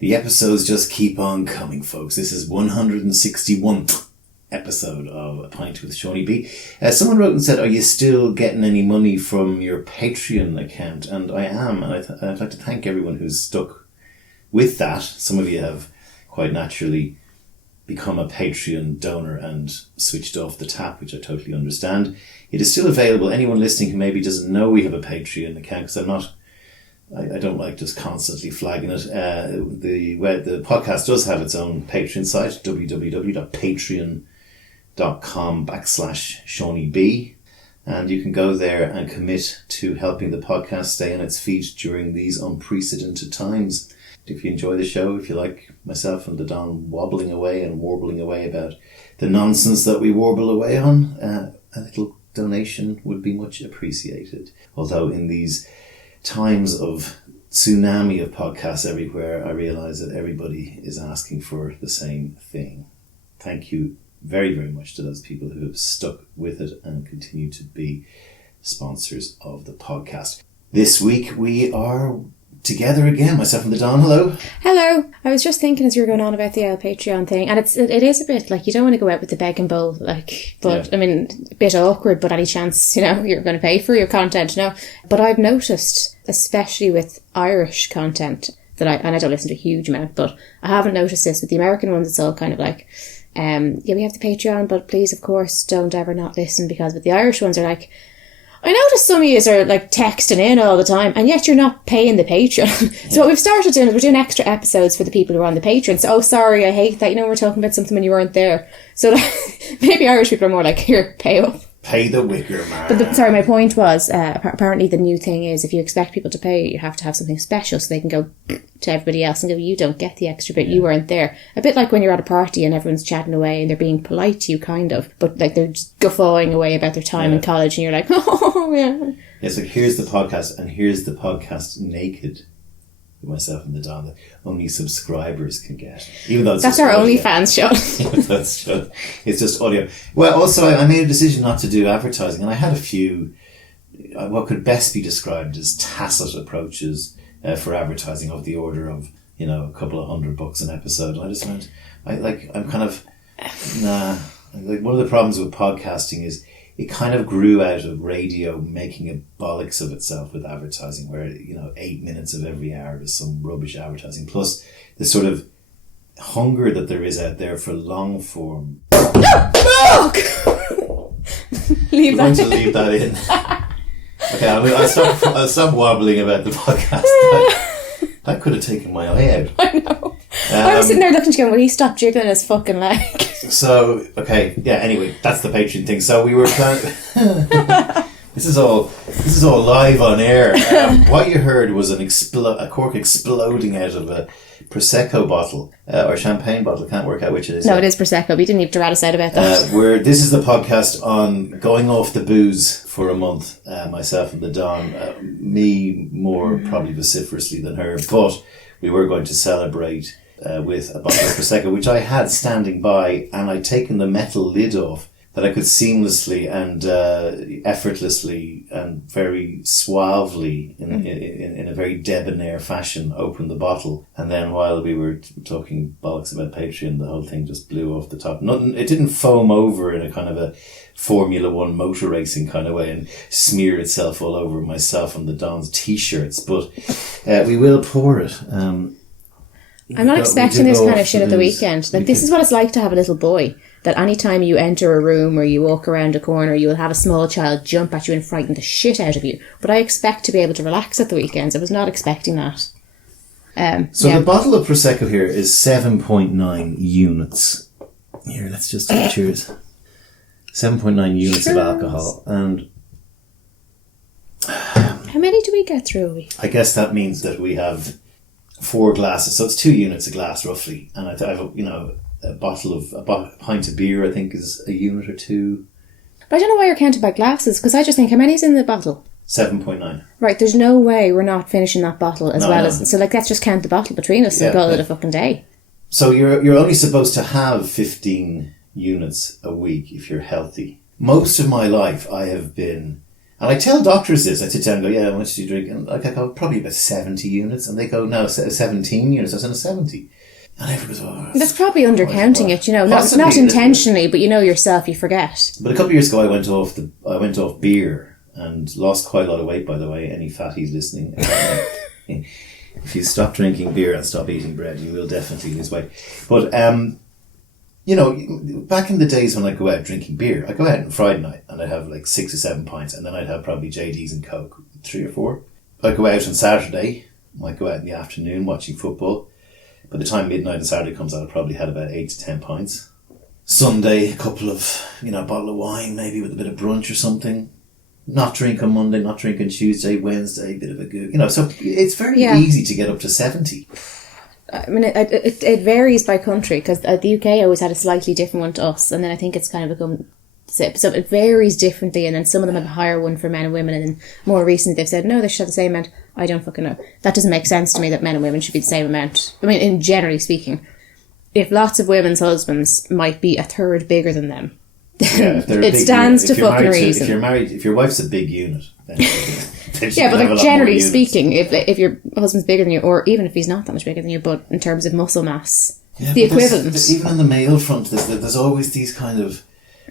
The episodes just keep on coming, folks. This is 161th episode of A Pint with Seaniebee. Someone wrote and said, are you still getting any money from your Patreon account? And I am, and I'd like to thank everyone who's stuck with that. Some of you have quite naturally become a Patreon donor and switched off the tap, which I totally understand. It is still available. Anyone listening who maybe doesn't know we have a Patreon account, because I don't like just constantly flagging it. The podcast does have its own Patreon site, www.patreon.com/Seaniebee. And you can go there and commit to helping the podcast stay on its feet during these unprecedented times. If you enjoy the show, if you like myself and the Don wobbling away and warbling away about the nonsense that we warble away on, a little donation would be much appreciated. Although in these times of tsunami of podcasts everywhere, I realise that everybody is asking for the same thing. Thank you very, very much to those people who have stuck with it and continue to be sponsors of the podcast. This week we are together again, myself and the Don. Hello. Hello. I was just thinking as you were going on about the Patreon thing, and it is a bit like you don't want to go out with the begging bowl, but yeah. I mean, a bit awkward, but any chance, you're going to pay for your content, But I've noticed, especially with Irish content, that I don't listen to a huge amount, but I haven't noticed this with the American ones. It's all kind of like, we have the Patreon, but please, of course, don't ever not listen, because with the Irish ones are like, I notice some of you are like texting in all the time, and yet you're not paying the Patreon. So what we've started doing is we're doing extra episodes for the people who are on the Patreon. So, oh, sorry, I hate that. We're talking about something when you weren't there. So maybe Irish people are more like, here, pay up. Pay the wicker, man. But sorry, my point was, apparently the new thing is if you expect people to pay, you have to have something special so they can go to everybody else and go, you don't get the extra bit, you weren't there. A bit like when you're at a party and everyone's chatting away and they're being polite to you, kind of, but like they're just guffawing away about their time in college, and you're like, oh, yeah. It's like, here's the podcast, and here's the podcast naked. Myself and the Don that only subscribers can get, even though that's our OnlyFans show. That's just, it's just audio. Well, also I made a decision not to do advertising, and I had a few what could best be described as tacit approaches for advertising, of the order of a couple of $100 an episode. And I just went, I'm kind of like, one of the problems with podcasting is it kind of grew out of radio making a bollocks of itself with advertising, where 8 minutes of every hour is some rubbish advertising, plus the sort of hunger that there is out there for long form. Fuck! Leave that in. Leave that in. Okay, I'll stop wobbling about the podcast. That could have taken my eye out. I know. I was sitting there looking to him, will he stop jiggling his fucking leg? So, okay, yeah, anyway, that's the Patreon thing. So we were planning... This is all live on air. What you heard was a cork exploding out of a Prosecco bottle, or champagne bottle. Can't work out which it is. No, it is Prosecco. We didn't need to rat us out about that. This is the podcast on going off the booze for a month. Myself and the Don. Me more probably vociferously than her, but we were going to celebrate with a bottle of Prosecco, which I had standing by, and I'd taken the metal lid off, that I could seamlessly and effortlessly and very suavely, in a very debonair fashion, open the bottle. And then while we were talking bollocks about Patreon, the whole thing just blew off the top. It didn't foam over in a kind of a Formula One motor racing kind of way and smear itself all over myself and the Don's t-shirts, but we will pour it. I'm not expecting this kind of shit at the weekend. Like, this is what it's like to have a little boy. That any time you enter a room or you walk around a corner, you will have a small child jump at you and frighten the shit out of you. But I expect to be able to relax at the weekends. I was not expecting that. The bottle of Prosecco here is 7.9 units. Here, let's just cheers. 7.9 units of alcohol. And how many do we get through a week? I guess that means that we have 4 glasses. So it's 2 units a glass, roughly. And I've a pint of beer, I think, is a unit or 2. But I don't know why you're counting by glasses, because I just think, how many's in the bottle? 7.9. Right, there's no way we're not finishing that bottle as as... So, let's just count the bottle between us and call it a fucking day. So you're only supposed to have 15 units a week if you're healthy. Most of my life I have been... And I tell doctors this. I sit down and go, yeah, how much do you drink? And like, I go, probably about 70 units. And they go, no, 17 units. I said, 70. And everyone goes, oh. That's probably undercounting it, you know. Not intentionally, but you know yourself, you forget. But a couple of years ago, I went off beer and lost quite a lot of weight, by the way. Any fatties listening. If you stop drinking beer and stop eating bread, you will definitely lose weight. But, you know, back in the days when I'd go out drinking beer, I'd go out on Friday night and I'd have like 6 or 7 pints, and then I'd have probably JD's and Coke, 3 or 4. I'd go out on Saturday, might go out in the afternoon watching football. By the time midnight on Saturday comes out, I probably had about 8 to 10 pints. Sunday, a couple of, bottle of wine, maybe with a bit of brunch or something. Not drink on Monday, not drink on Tuesday, Wednesday, a bit of a good, so it's very easy to get up to 70. I mean, it varies by country, because the UK always had a slightly different one to us, and then I think it's kind of become, so it varies differently, and then some of them have a higher one for men and women, and then more recently they've said, no, they should have the same amount. I don't fucking know. That doesn't make sense to me that men and women should be the same amount. I mean, in generally speaking, if lots of women's husbands might be a third bigger than them, it stands to fucking reason. If your wife's a big unit, then yeah, but like generally speaking, if your husband's bigger than you, or even if he's not that much bigger than you, but in terms of muscle mass, the equivalent. Even on the male front, there's always these kind of,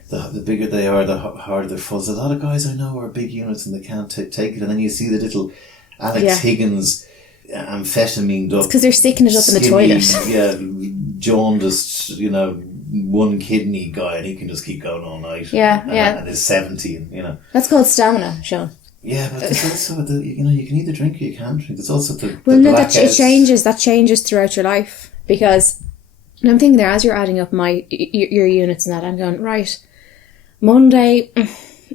the bigger they are, the harder their fuzz. A lot of guys I know are big units and they can't take it, and then you see the little Alex Higgins amphetamine up. It's because they're sticking it up in the toilet. Yeah, jaundiced, one kidney guy, and he can just keep going all night. Yeah, and is 70, and that's called stamina, Sean. Yeah, but there's also you can either drink or you can't drink. There's also the it changes. That changes throughout your life, because I'm thinking there, as you're adding up your units and that, I'm going, right, Monday,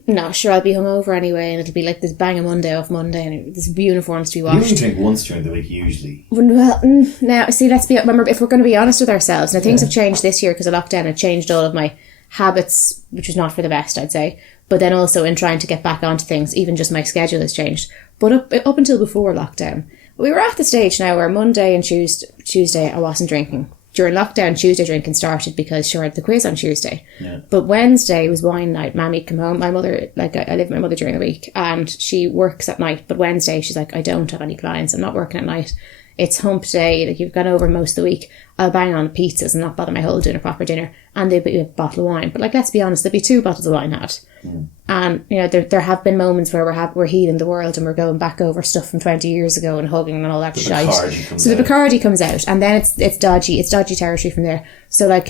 no, sure, I'll be hungover anyway, and it'll be like this bang of Monday off Monday, and there's uniforms to be washed. You only drink once during the week, usually. Well, now, see, remember, if we're going to be honest with ourselves, now things have changed this year because of lockdown. It changed all of my habits, which was not for the best, I'd say. But then also in trying to get back onto things, even just my schedule has changed. But up until before lockdown, we were at the stage now where Monday and Tuesday I wasn't drinking. During lockdown, Tuesday drinking started because she had the quiz on Tuesday. Yeah. But Wednesday was wine night. Mammy'd come home. My mother, I live with my mother during the week, and she works at night. But Wednesday, she's like, I don't have any clients. I'm not working at night. It's hump day. Like, you've gone over most of the week. I'll bang on pizzas and not bother my whole dinner, proper dinner. And there'd be a bottle of wine. But let's be honest, there'd be 2 bottles of wine had. Mm. And, there have been moments where we're healing the world and we're going back over stuff from 20 years ago and hugging and all that shite. So the Bacardi comes out, and then it's dodgy. It's dodgy territory from there. So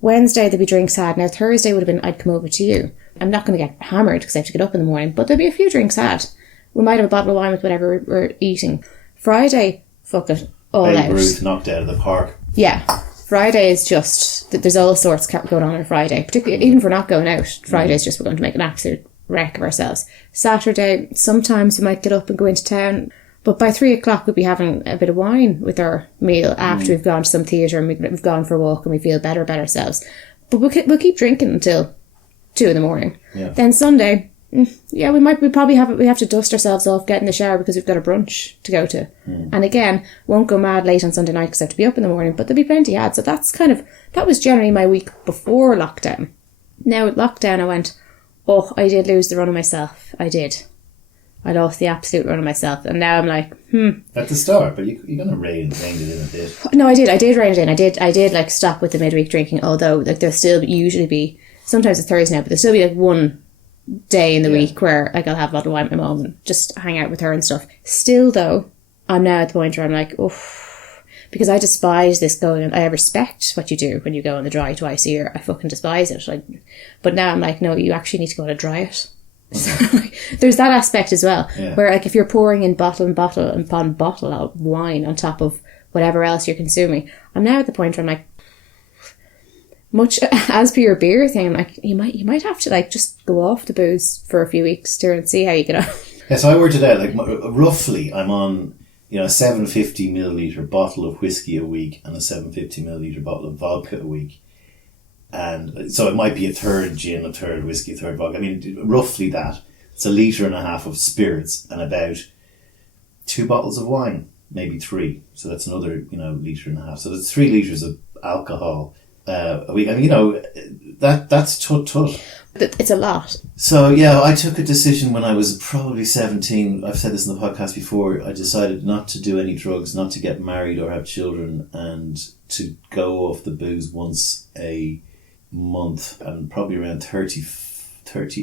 Wednesday there'd be drinks had. Now Thursday would have been, I'd come over to you. I'm not going to get hammered because I have to get up in the morning, but there'd be a few drinks had. We might have a bottle of wine with whatever we're eating. Friday, fuck it, all out. Ruth knocked out of the park. Yeah. Friday is just, there's all sorts going on Friday, particularly even if we're not going out. Friday is just, we're going to make an absolute wreck of ourselves. Saturday, sometimes we might get up and go into town, but by 3 o'clock we'll be having a bit of wine with our meal after we've gone to some theatre and we've gone for a walk and we feel better about ourselves. But we'll keep drinking until 2 in the morning. Yeah. Then Sunday, yeah, we have to dust ourselves off, get in the shower because we've got a brunch to go to. And again, won't go mad late on Sunday night because I have to be up in the morning, but there'll be plenty had. So that was generally my week before lockdown. Now with lockdown I went, I did lose the run of myself. I did. I lost the absolute run of myself, and now I'm like, At the start, but you're going to rein it in a bit. No, I did rein it in. I did stop with the midweek drinking, although there'll still usually be, sometimes it's Thursday now, but there'll still be one day in the week where I'll have a bottle of wine with my mum and just hang out with her and stuff. Still though, I'm now at the point where I'm like, because I despise this going. I respect what you do when you go on the dry twice a year. I fucking despise it. But now I'm like, no, you actually need to go on a diet. So, there's that aspect as well, where if you're pouring in bottle upon bottle of wine on top of whatever else you're consuming, I'm now at the point where I'm like, much as per your beer thing, I'm like, you might have to just go off the booze for a few weeks to see how you get on. Yeah, so I worked it out. Roughly, I'm on a 750 milliliter bottle of whiskey a week and a 750 milliliter bottle of vodka a week, and so it might be a third gin, a third whiskey, a third vodka. I mean, roughly that. It's 1.5 liters of spirits and about 2 bottles of wine, maybe 3. So that's another 1.5 liters. So that's 3 liters of alcohol a week. And, you know, that's tut. It's a lot. So, yeah, I took a decision when I was probably 17. I've said this in the podcast before. I decided not to do any drugs, not to get married or have children, and to go off the booze once a month. And probably around 30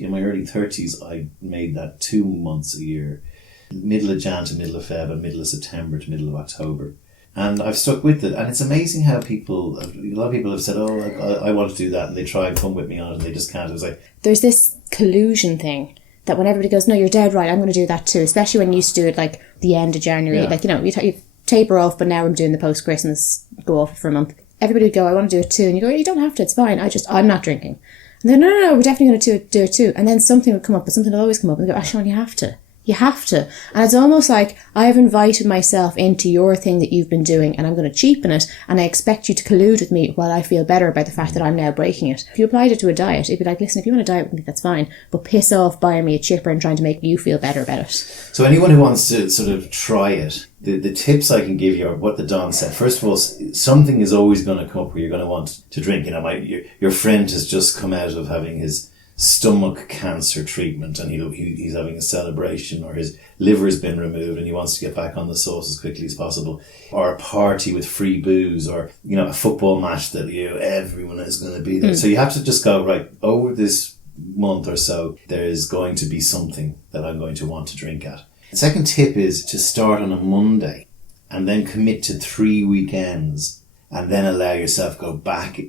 in my early 30s, I made that 2 months a year. Middle of Jan to middle of Feb and middle of September to middle of October. And I've stuck with it. And it's amazing how a lot of people have said, oh, I want to do that. And they try and come with me on it and they just can't. It's like, there's this collusion thing that when everybody goes, no, you're dead right, I'm going to do that too. Especially when you used to do it like the end of January. Yeah. Like, you know, you taper off, but now I'm doing the post-Christmas, go off for a month. Everybody would go, I want to do it too. And you go, you don't have to, it's fine. I'm not drinking. And then, no, we're definitely going to do it too. And then something would come up, but something will always come up. And they go, actually, you have to. You have to. And it's almost like I've invited myself into your thing that you've been doing and I'm going to cheapen it and I expect you to collude with me while I feel better about the fact that I'm now breaking it. If you applied it to a diet, it'd be like, listen, if you want to diet with me, that's fine. But piss off buying me a chipper and trying to make you feel better about it. So anyone who wants to sort of try it, the tips I can give you are what the Don said. First of all, something is always going to come up where you're going to want to drink. You know, your friend has just come out of having his stomach cancer treatment and he's having a celebration, or his liver's been removed and he wants to get back on the sauce as quickly as possible, or a party with free booze, or, you know, a football match that everyone is going to be there. So you have to just go, right, over this month or so, there is going to be something that I'm going to want to drink at. The second tip is to start on a Monday and then commit to 3 weekends and then allow yourself go back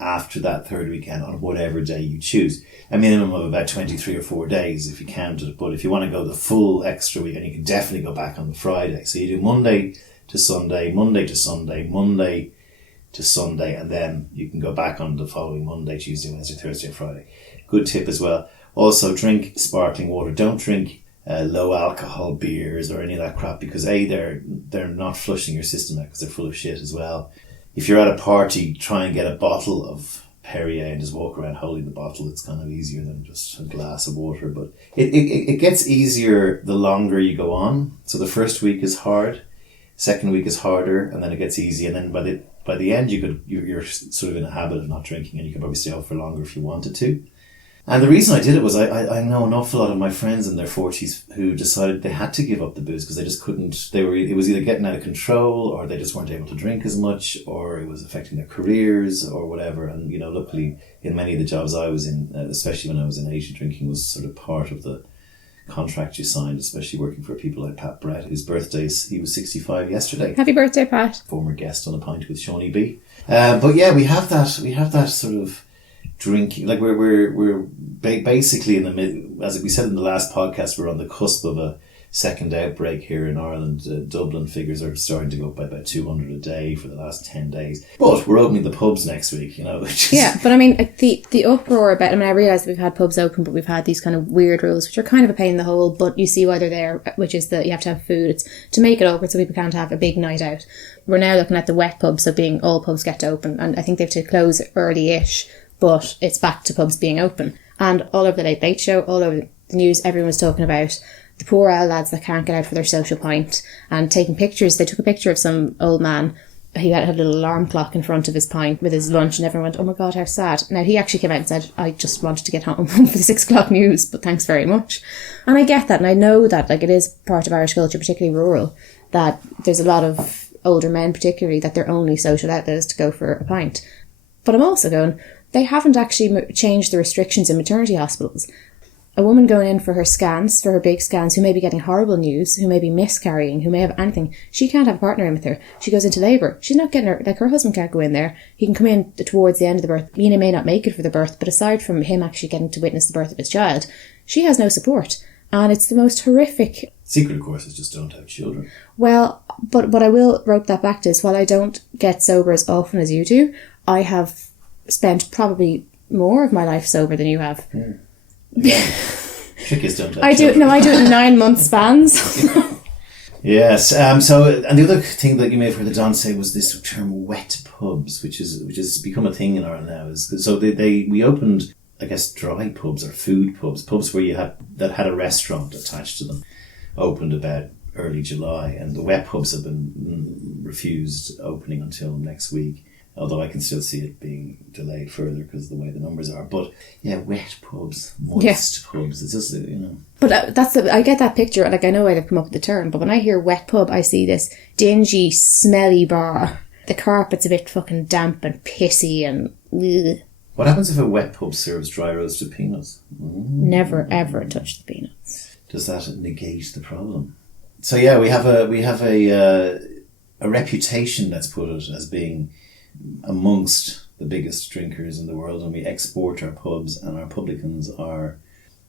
after that third weekend on whatever day you choose. A minimum of about 23 or 4 days if you counted it. But if you want to go the full extra weekend, you can definitely go back on the Friday. So you do Monday to Sunday, Monday to Sunday, Monday to Sunday, and then you can go back on the following Monday, Tuesday, Wednesday, Thursday, and Friday. Good tip as well. Also, drink sparkling water. Don't drink low alcohol beers or any of that crap, because they're not flushing your system out because they're full of shit as well. If you're at a party, try and get a bottle of Perrier and just walk around holding the bottle. It's kind of easier than just a glass of water. But it gets easier the longer you go on. So the first week is hard, second week is harder, and then it gets easy. And then by the end, you're sort of in a habit of not drinking, and you can probably stay out for longer if you wanted to. And the reason I did it was I know an awful lot of my friends in their 40s who decided they had to give up the booze because they just couldn't. It was either getting out of control, or they just weren't able to drink as much, or it was affecting their careers or whatever. And, you know, luckily in many of the jobs I was in, especially when I was in Asia, drinking was sort of part of the contract you signed, especially working for people like Pat Brett, whose birthday he was 65 yesterday. Happy birthday, Pat. Former guest on A Pint with Seaniebee. But yeah, we have that sort of drinking, like we're basically in the mid, as we said in the last podcast, we're on the cusp of a second outbreak here in Ireland. Dublin figures are starting to go up by about 200 a day for the last 10 days. But we're opening the pubs next week, you know. Yeah, but I mean, the uproar about, I realise that we've had pubs open, but we've had these kind of weird rules, which are kind of a pain in the hole, but you see why they're there, which is that you have to have food. It's to make it awkward so people can't have a big night out. We're now looking at the wet pubs, so being all pubs get to open, and I think they have to close early-ish, but it's back to pubs being open. And all over the Late Late Show, all over the news, everyone's talking about the poor old lads that can't get out for their social pint and taking pictures. They took a picture of some old man. He had a little alarm clock in front of his pint with his lunch, and everyone went, oh my God, how sad. Now, he actually came out and said, I just wanted to get home for the 6 o'clock news, but thanks very much. And I get that, and I know that, like, it is part of Irish culture, particularly rural, that there's a lot of older men particularly that their only social outlet is to go for a pint. But I'm also going, they haven't actually changed the restrictions in maternity hospitals. A woman going in for her scans, for her big scans, who may be getting horrible news, who may be miscarrying, who may have anything, she can't have a partner in with her. She goes into labour. She's not getting her, like, her husband can't go in there. He can come in towards the end of the birth. Mina may not make it for the birth, but aside from him actually getting to witness the birth of his child, she has no support. And it's the most horrific. Secret, of course, is just don't have children. Well, but what I will rope that back to is, while I don't get sober as often as you do, I have spent probably more of my life sober than you have. Yeah. Trick is don't have I do children. it in 9 month spans. Yes. So, and the other thing that you may have heard the Don say was this term wet pubs, which has become a thing in Ireland now. So we opened, I guess, dry pubs or food pubs where that had a restaurant attached to them, opened about early July, and the wet pubs have been refused opening until next week. Although I can still see it being delayed further because of the way the numbers are. But yeah, wet pubs, moist pubs. It's just, But I get that picture. Like, I know why they've come up with the term, but when I hear wet pub, I see this dingy, smelly bar. The carpet's a bit fucking damp and pissy and... Ugh. What happens if a wet pub serves dry roasted peanuts? Never ever touch the peanuts. Does that negate the problem? So yeah, we have a reputation, let's put it, as being amongst the biggest drinkers in the world, and we export our pubs, and our publicans are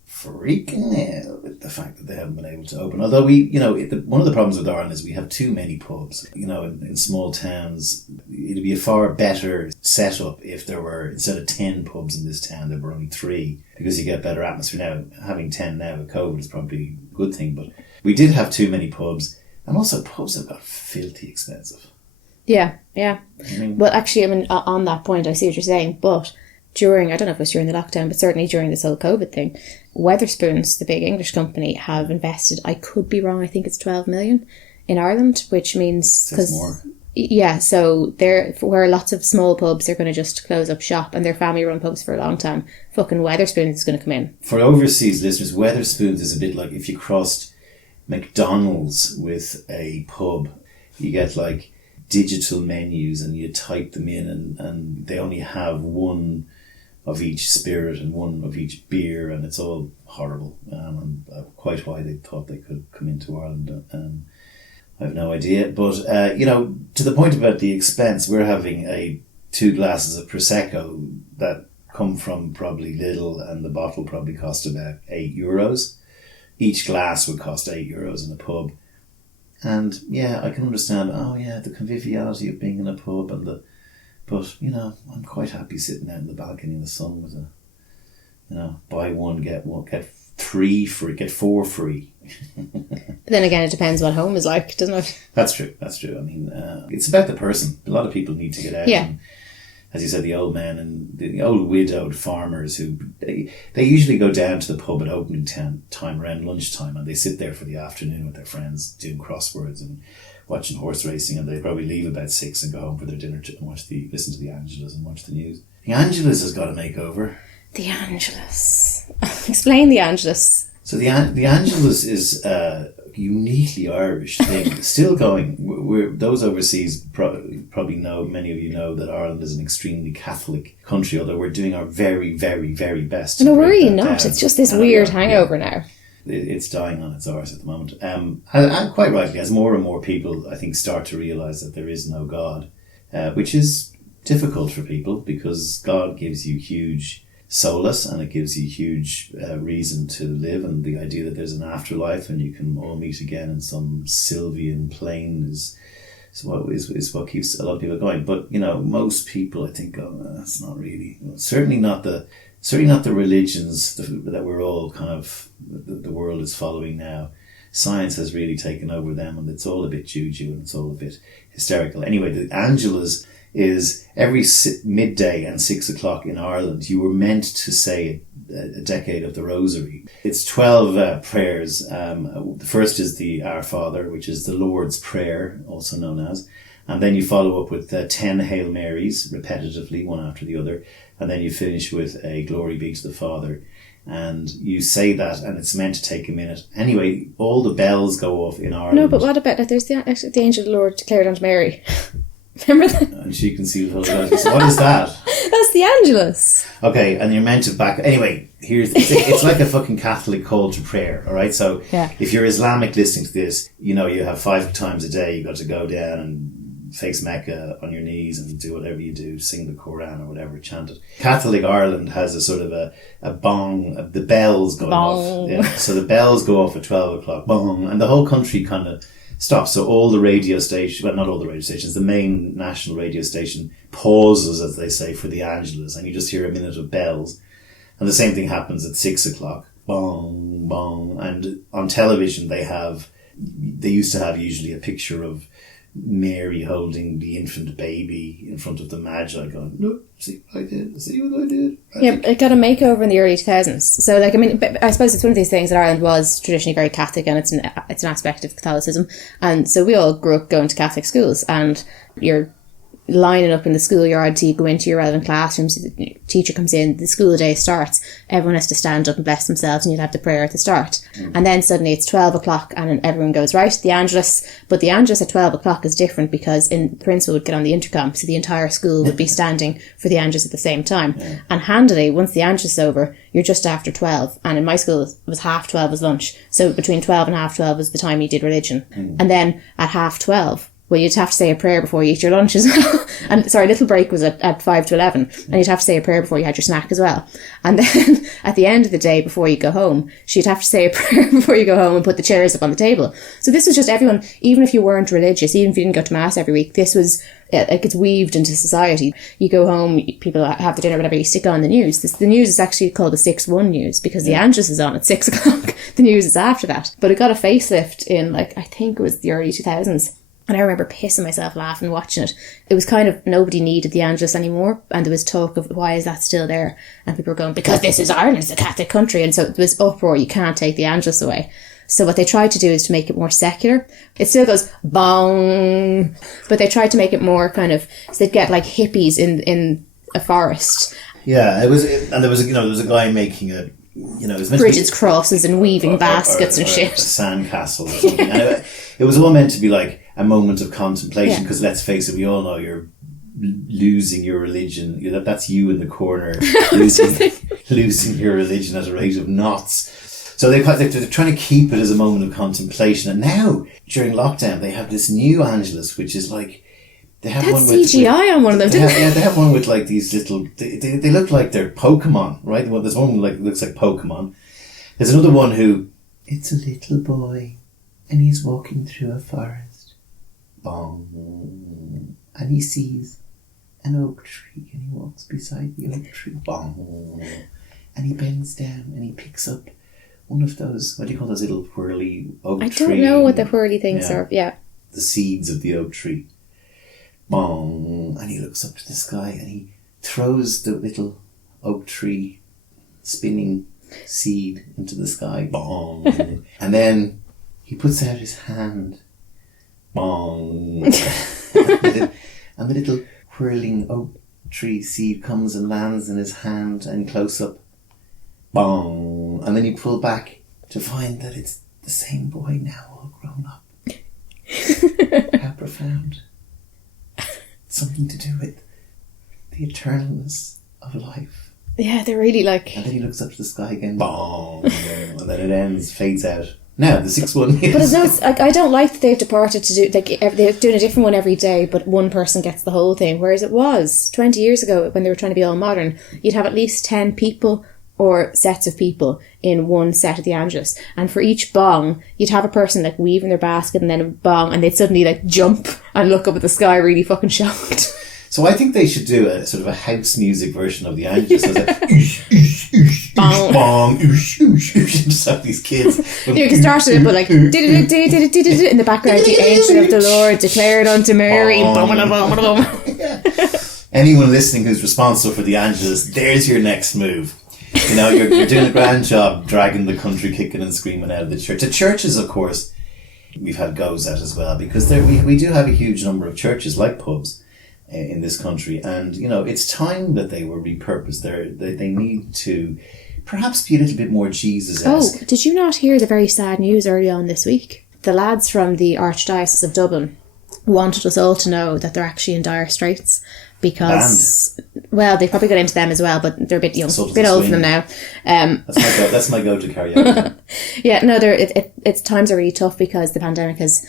freaking out with the fact that they haven't been able to open. Although one of the problems with Ireland is we have too many pubs. In small towns, it'd be a far better setup if there were, instead of 10 pubs in this town, there were only 3, because you get better atmosphere. Now, having 10 now with COVID is probably a good thing, but we did have too many pubs, and also pubs have got filthy expensive. Yeah. Well, actually, on that point, I see what you're saying, but I don't know if it was during the lockdown, but certainly during this whole COVID thing, Wetherspoons, the big English company, have invested, I could be wrong, I think it's 12 million in Ireland, which means... That's more. Yeah, so where lots of small pubs are going to just close up shop, and they're family-run pubs for a long time, fucking Wetherspoons is going to come in. For overseas listeners, Wetherspoons is a bit like if you crossed McDonald's with a pub. You get like digital menus and you type them in, and they only have one of each spirit and one of each beer, and it's all horrible. And quite why they thought they could come into Ireland, I have no idea. But to the point about the expense, we're having 2 glasses of Prosecco that come from probably Lidl, and the bottle probably cost about €8. Each glass would cost €8 in a pub. And yeah, I can understand, the conviviality of being in a pub but I'm quite happy sitting out in the balcony in the sun with buy one, get 3 free, get 4 free. But then again, it depends what home is like, doesn't it? That's true. I mean, it's about the person. A lot of people need to get out. Yeah. And, as you said, the old men and the old widowed farmers who they usually go down to the pub at opening time around lunchtime, and they sit there for the afternoon with their friends doing crosswords and watching horse racing, and they probably leave about 6 and go home for their dinner and listen to the Angelus and watch the news. The Angelus has got a makeover. The Angelus. Explain the Angelus. So the Angelus is a uniquely Irish thing, still going. Those overseas probably know, many of you know, that Ireland is an extremely Catholic country, although we're doing our very, very, very best. No, we're really not. Down. It's just this weird hangover now. It's dying on its arse at the moment. And quite rightly, as more and more people, I think, start to realise that there is no God, which is difficult for people because God gives you huge solace and it gives you huge reason to live, and the idea that there's an afterlife and you can all meet again in some Sylvian plane is what keeps a lot of people going. But most people, I think, that's not really, certainly not the religions that we're all kind of the world is following now. Science has really taken over them, and it's all a bit juju and it's all a bit hysterical. Anyway, the Angelus is every midday and 6 o'clock in Ireland. You were meant to say a decade of the Rosary. It's 12 prayers. The first is the Our Father, which is the Lord's Prayer, also known as. And then you follow up with 10 Hail Marys, repetitively, one after the other. And then you finish with a Glory be to the Father. And you say that, and it's meant to take a minute. Anyway, all the bells go off in Ireland. No, but what about that? There's the angel of the Lord declared unto Mary. Remember that? And she conceived the Holy Ghost. So what is that? That's the Angelus. Okay, and you're meant to back... Anyway, it's like a fucking Catholic call to prayer, all right? So if you're Islamic listening to this, you have 5 times a day, you've got to go down and face Mecca on your knees and do whatever you do, sing the Quran or whatever, chant it. Catholic Ireland has a sort of a bong, the bells going off. Yeah. So the bells go off at 12 o'clock, bong, and the whole country kind of stops. So all the radio stations, well, not all the radio stations, the main national radio station pauses, as they say, for the Angelus, and you just hear a minute of bells. And the same thing happens at 6 o'clock. Bong, bong. And on television they used to have usually a picture of Mary holding the infant baby in front of the Magi going, look, see what I did, see what I did. It got a makeover in the early 2000s. So, I suppose it's one of these things that Ireland was traditionally very Catholic, and it's an aspect of Catholicism. And so we all grew up going to Catholic schools, and your lining up in the schoolyard till you go into your relevant classrooms. The teacher comes in, the school day starts, everyone has to stand up and bless themselves, and you'd have the prayer at the start. And then suddenly it's 12 o'clock and everyone goes, right, the Angelus. But the Angelus at 12 o'clock is different because the principal would get on the intercom, so the entire school would be standing for the Angelus at the same time. And handily, once the Angelus is over, you're just after 12. And in my school, it was 12:30 was lunch. So between 12 and 12:30 was the time you did religion. And then at 12:30, well, you'd have to say a prayer before you eat your lunch as well. And sorry, little break was at 5 to 11, and you'd have to say a prayer before you had your snack as well. And then at the end of the day, before you go home, she'd have to say a prayer before you go home and put the chairs up on the table. So this was just everyone, even if you weren't religious, even if you didn't go to mass every week, this was, like, it's weaved into society. You go home, people have the dinner, whatever, you stick on the news. The news is actually called the 6-1 news because the Angelus is on at 6 o'clock. The news is after that. But it got a facelift in, like, I think it was the early 2000s. And I remember pissing myself laughing watching it. It was kind of, nobody needed the Angelus anymore. And there was talk of, why is that still there? And people were going, because this is Ireland, it's a Catholic country. And so it was uproar, you can't take the Angelus away. So what they tried to do is to make it more secular. It still goes bong, but they tried to make it more kind of, so they'd get like hippies in a forest. Yeah, there was a guy making it was meant bridges, to be, crosses and weaving baskets and shit. Sandcastles or something. And it was all meant to be like a moment of contemplation because let's face it, we all know you're losing your religion. That's you in the corner losing your religion at a rate of knots. So they're trying to keep it as a moment of contemplation. And now, during lockdown, they have this new Angelus, which is like, they have That's one with CGI on one of them, didn't they? Yeah, they have one with like these little, they look like they're Pokemon, right? There's one like looks like Pokemon. There's another one who, it's a little boy and he's walking through a forest. Bong. And he sees an oak tree and he walks beside the oak tree. Bong. And he bends down and he picks up one of those, what do you call those little whirly oak tree? I don't know what the whirly things are. Yeah. The seeds of the oak tree. Bong. And he looks up to the sky and he throws the little oak tree spinning seed into the sky. Bong. And then he puts out his hand. Bong. And the little whirling oak tree seed comes and lands in his hand and close up. Bong. And then you pull back to find that it's the same boy now, all grown up. How profound. Something to do with the eternalness of life. Yeah, they're really like... And then he looks up to the sky again. Bong. And then it ends, fades out. Now, the 6-1 is... But it's no, I don't like that they've departed to do... Like, they're doing a different one every day, but one person gets the whole thing. Whereas it was 20 years ago, when they were trying to be all modern, you'd have at least 10 people or sets of people in one set of the Angelus. And for each bong, you'd have a person like weaving their basket and then a bong, and they'd suddenly like jump and look up at the sky really fucking shocked. So I think they should do a sort of a house music version of the Angelus. So it's like, oosh, oosh, oosh, bong, bong, oosh, oosh, oosh. And just have these kids. You can start it, but like, in the background, the angel of the Lord declared unto Mary, Yeah. Anyone listening who's responsible for the Angelus, there's your next move. You know, you're doing a grand job dragging the country kicking and screaming out of the church. The churches, of course, we've had goes at as well, because we do have a huge number of churches like pubs in this country, and you know it's time that they were repurposed. They need to perhaps be a little bit more Jesus-esque. Oh, did you not hear the very sad news early on this week? The lads from the Archdiocese of Dublin wanted us all to know that they're actually in dire straits because, well, they probably got into them as well, but they're a bit young, a bit old for them now. That's my go-to karaoke. Yeah, no, it's times are really tough because the pandemic has,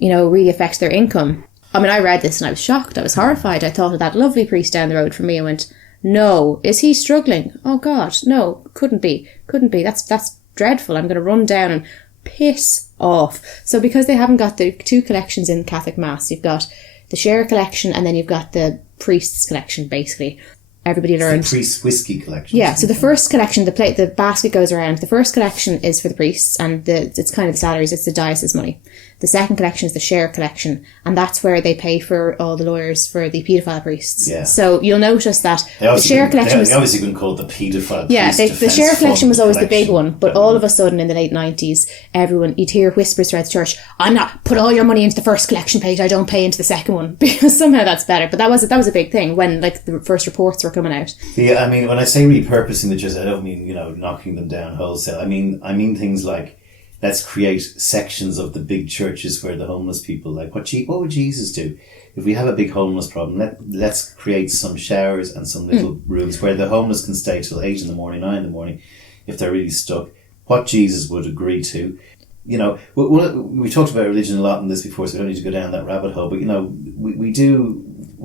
really affected their income. I mean, I read this and I was shocked. I was horrified. I thought of that lovely priest down the road from me and went, no, is he struggling? Oh God, no, couldn't be. That's dreadful. I'm going to run down and piss off. So because they haven't got the two collections in Catholic Mass, you've got the share collection and then you've got the priest's collection, basically. Everybody learned. The priest's whiskey collection. Yeah, so the first collection, the basket goes around. The first collection is for the priests and it's kind of the salaries, it's the diocese money. The second collection is the share collection, and that's where they pay for all the lawyers for the paedophile priests. Yeah. So you'll notice that the share collection they obviously couldn't call it the paedophile yeah, priest the share collection was always the big collection. one, but all of a sudden in the late 90s, you'd hear whispers throughout the church, I'm not, put all your money into the first collection page, I don't pay into the second one, because somehow that's better. But that was a big thing when like the first reports were coming out. Yeah, I mean, when I say repurposing the church, I don't mean, knocking them down wholesale. I mean things like, let's create sections of the big churches where the homeless people, like, what would Jesus do? If we have a big homeless problem, let's create some showers and some little rooms where the homeless can stay till 8 in the morning, 9 in the morning, if they're really stuck. What Jesus would agree to. We talked about religion a lot in this before, so we don't need to go down that rabbit hole. But, we do,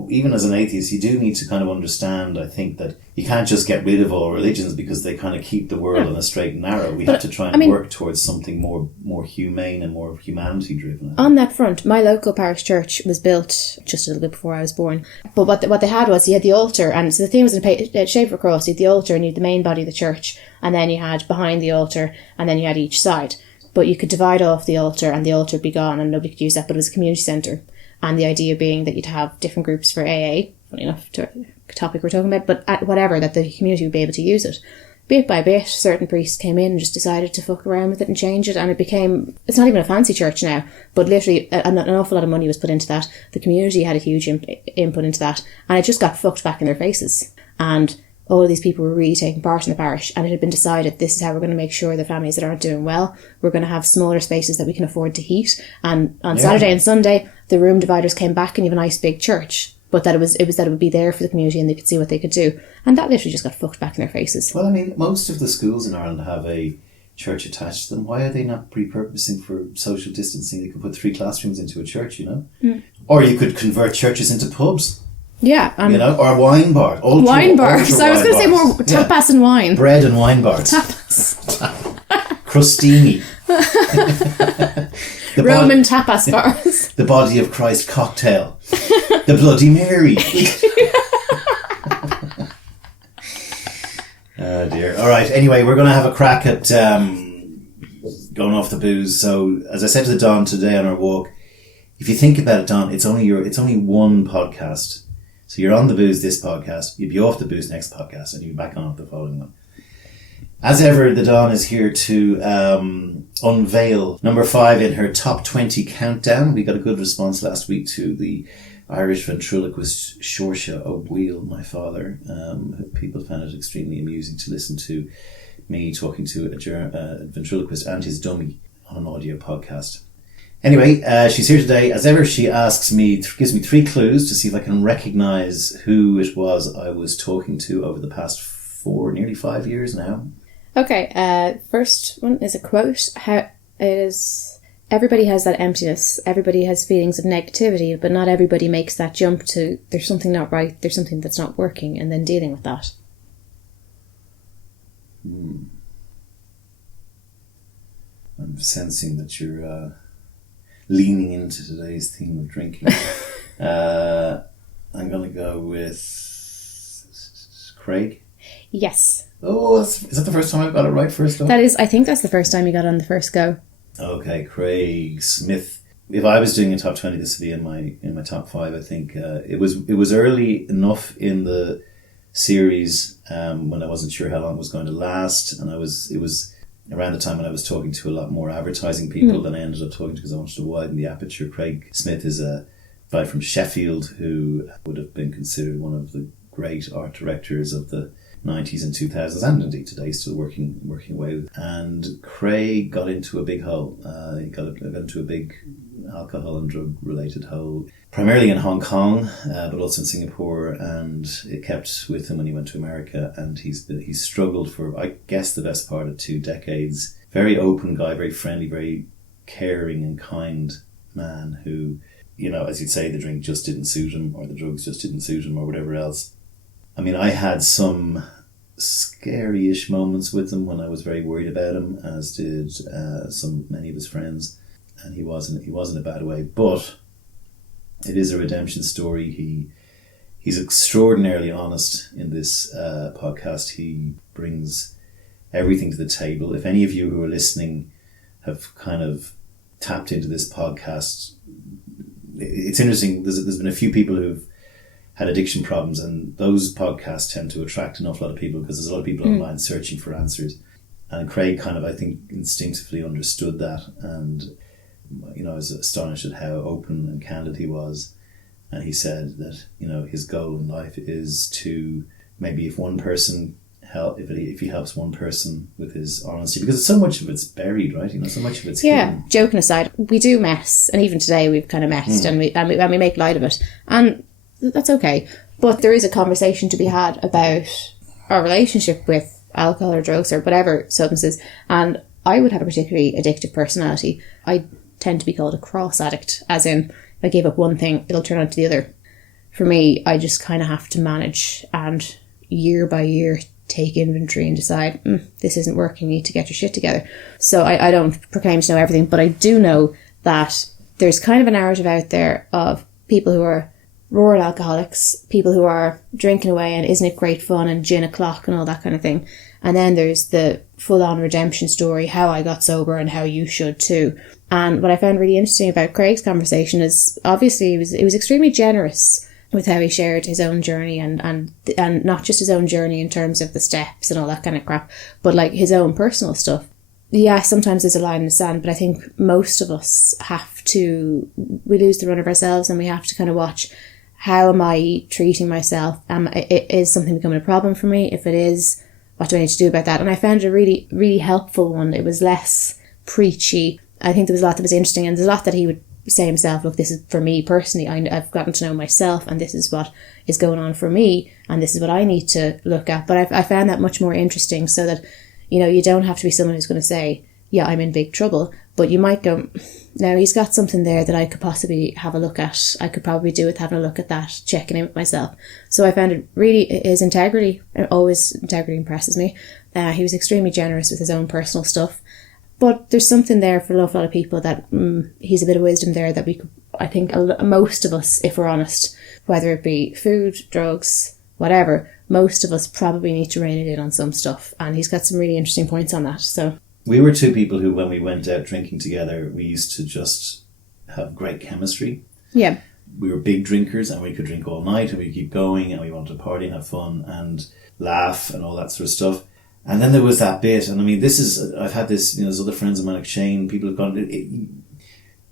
even as an atheist, you do need to kind of understand, I think, that you can't just get rid of all religions because they kind of keep the world on a straight and narrow. We have to try and work towards something more humane and more humanity driven. On that front, my local parish church was built just a little bit before I was born. But what they had was, you had the altar, and so the thing was in a shape of a cross. You had the altar and you had the main body of the church, and then you had behind the altar, and then you had each side. But you could divide off the altar and the altar would be gone and nobody could use that, but it was a community centre. And the idea being that you'd have different groups for AA, funny enough, to the topic we're talking about, but that the community would be able to use it. Bit by bit, certain priests came in and just decided to fuck around with it and change it, and it's not even a fancy church now, but literally an awful lot of money was put into that. The community had a huge input into that, and it just got fucked back in their faces. And all of these people were really taking part in the parish, and it had been decided this is how we're going to make sure the families that aren't doing well, we're going to have smaller spaces that we can afford to heat. And on Saturday and Sunday, the room dividers came back and you have a nice big church, but that it would be there for the community and they could see what they could do. And that literally just got fucked back in their faces. Well, I mean, most of the schools in Ireland have a church attached to them. Why are they not repurposing for social distancing? They could put 3 classrooms into a church, Or you could convert churches into pubs. Yeah. Or wine bar. Wine bar. So I was going to say more tapas and wine. Bread and wine bars. Tapas. Crostini. Roman tapas bars. The Body of Christ cocktail. The Bloody Mary. Oh dear. All right. Anyway, we're going to have a crack at going off the booze. So, as I said to the Don today on our walk, if you think about it, Don, it's only one podcast. So you're on the booze this podcast, you'd be off the booze next podcast, and you'd be back on the following one. As ever, the Don is here to unveil number 5 in her top 20 countdown. We got a good response last week to the Irish ventriloquist Saoirse O'Wheel, my father. People found it extremely amusing to listen to me talking to a ventriloquist and his dummy on an audio podcast. Anyway, she's here today. As ever, she gives me 3 clues to see if I can recognise who it was I was talking to over the past 4, nearly 5 years now. Okay, first one is a quote. Everybody has that emptiness. Everybody has feelings of negativity, but not everybody makes that jump to there's something not right, there's something that's not working, and then dealing with that. I'm sensing that you're leaning into today's theme of drinking. I'm going to go with Craig. Yes. Oh, is that the first time I've got it right first off? I think that's the first time you got on the first go. Okay, Craig Smith. If I was doing a top 20, this would be in my top 5. I think it was early enough in the series when I wasn't sure how long it was going to last, and it was around the time when I was talking to a lot more advertising people than I ended up talking to because I wanted to widen the aperture. Craig Smith is a guy from Sheffield who would have been considered one of the great art directors of the 90s and 2000s, and indeed today still working away with. And Craig got into a big hole. He got into a big alcohol and drug related hole, primarily in Hong Kong, but also in Singapore, and it kept with him when he went to America. And he's struggled for, I guess, the best part of 2 decades. Very open guy, very friendly, very caring and kind man who, as you'd say, the drink just didn't suit him, or the drugs just didn't suit him, or whatever else. I mean, I had some scary-ish moments with him when I was very worried about him, as did many of his friends, and he wasn't a bad way. But it is a redemption story. He's extraordinarily honest in this podcast. He brings everything to the table. If any of you who are listening have kind of tapped into this podcast, it's interesting. There's been a few people who've had addiction problems, and those podcasts tend to attract an awful lot of people because there's a lot of people online searching for answers. And Craig kind of, I think, instinctively understood that, and I was astonished at how open and candid he was. And he said that his goal in life is to, maybe if one person if he helps one person with his honesty, because so much of it's buried, right? So much of it's hidden. Joking aside, we do mess, and even today we've kind of messed, and we make light of it, and that's okay. But there is a conversation to be had about our relationship with alcohol or drugs or whatever substances. And I would have a particularly addictive personality. I tend to be called a cross addict, as in, if I give up one thing, it'll turn on to the other. For me, I just kind of have to manage and year by year take inventory and decide, this isn't working, you need to get your shit together. So I don't proclaim to know everything, but I do know that there's kind of a narrative out there of people who are rural alcoholics, people who are drinking away and isn't it great fun and gin o'clock and all that kind of thing. And then there's the full-on redemption story, how I got sober and how you should too. And what I found really interesting about Craig's conversation is, obviously he was extremely generous with how he shared his own journey, and not just his own journey in terms of the steps and all that kind of crap, but like his own personal stuff. Yeah, sometimes there's a line in the sand, but I think most of us we lose the run of ourselves, and we have to kind of watch, how am I treating myself? Is something becoming a problem for me? If it is, what do I need to do about that? And I found it a really, really helpful one. It was less preachy. I think there was a lot that was interesting, and there's a lot that he would say himself, look, this is for me personally, I've gotten to know myself, and this is what is going on for me, and this is what I need to look at. But I found that much more interesting, so that you don't have to be someone who's going to say, yeah, I'm in big trouble, but you might go, now he's got something there that I could possibly have a look at. I could probably do with having a look at that, checking in with myself. So I found it really, his integrity, integrity impresses me. He was extremely generous with his own personal stuff. But there's something there for an awful lot of people that he's a bit of wisdom there that we could, I think most of us, if we're honest, whether it be food, drugs, whatever, most of us probably need to rein it in on some stuff. And he's got some really interesting points on that. So we were two people who, when we went out drinking together, we used to just have great chemistry. Yeah. We were big drinkers, and we could drink all night, and we'd keep going, and we wanted to party and have fun and laugh and all that sort of stuff. And then there was that bit, and I mean, I've had this, there's other friends of mine like Shane, people have gone,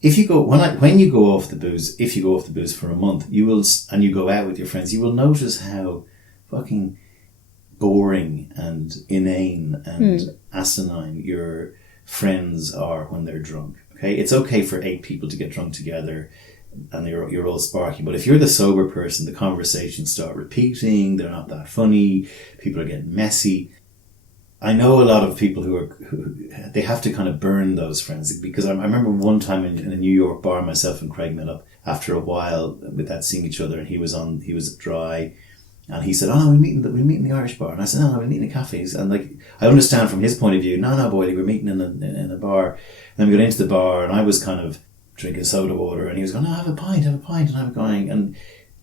if you go off the booze for a month, and you go out with your friends, you will notice how fucking boring and inane and asinine your friends are when they're drunk. Okay, it's okay for 8 people to get drunk together and you're all sparky, but if you're the sober person, the conversations start repeating, they're not that funny, people are getting messy. I know a lot of people who they have to kind of burn those friends, because I remember one time in a New York bar, myself and Craig met up after a while without seeing each other, and he was dry, and he said, "Oh no, we meet in the Irish bar," and I said, "No, we meet in the cafes." And like, I understand from his point of view, no boy, we're meeting in a bar. And then we got into the bar, and I was kind of drinking soda water, and he was going, "No, have a pint," and I'm going, and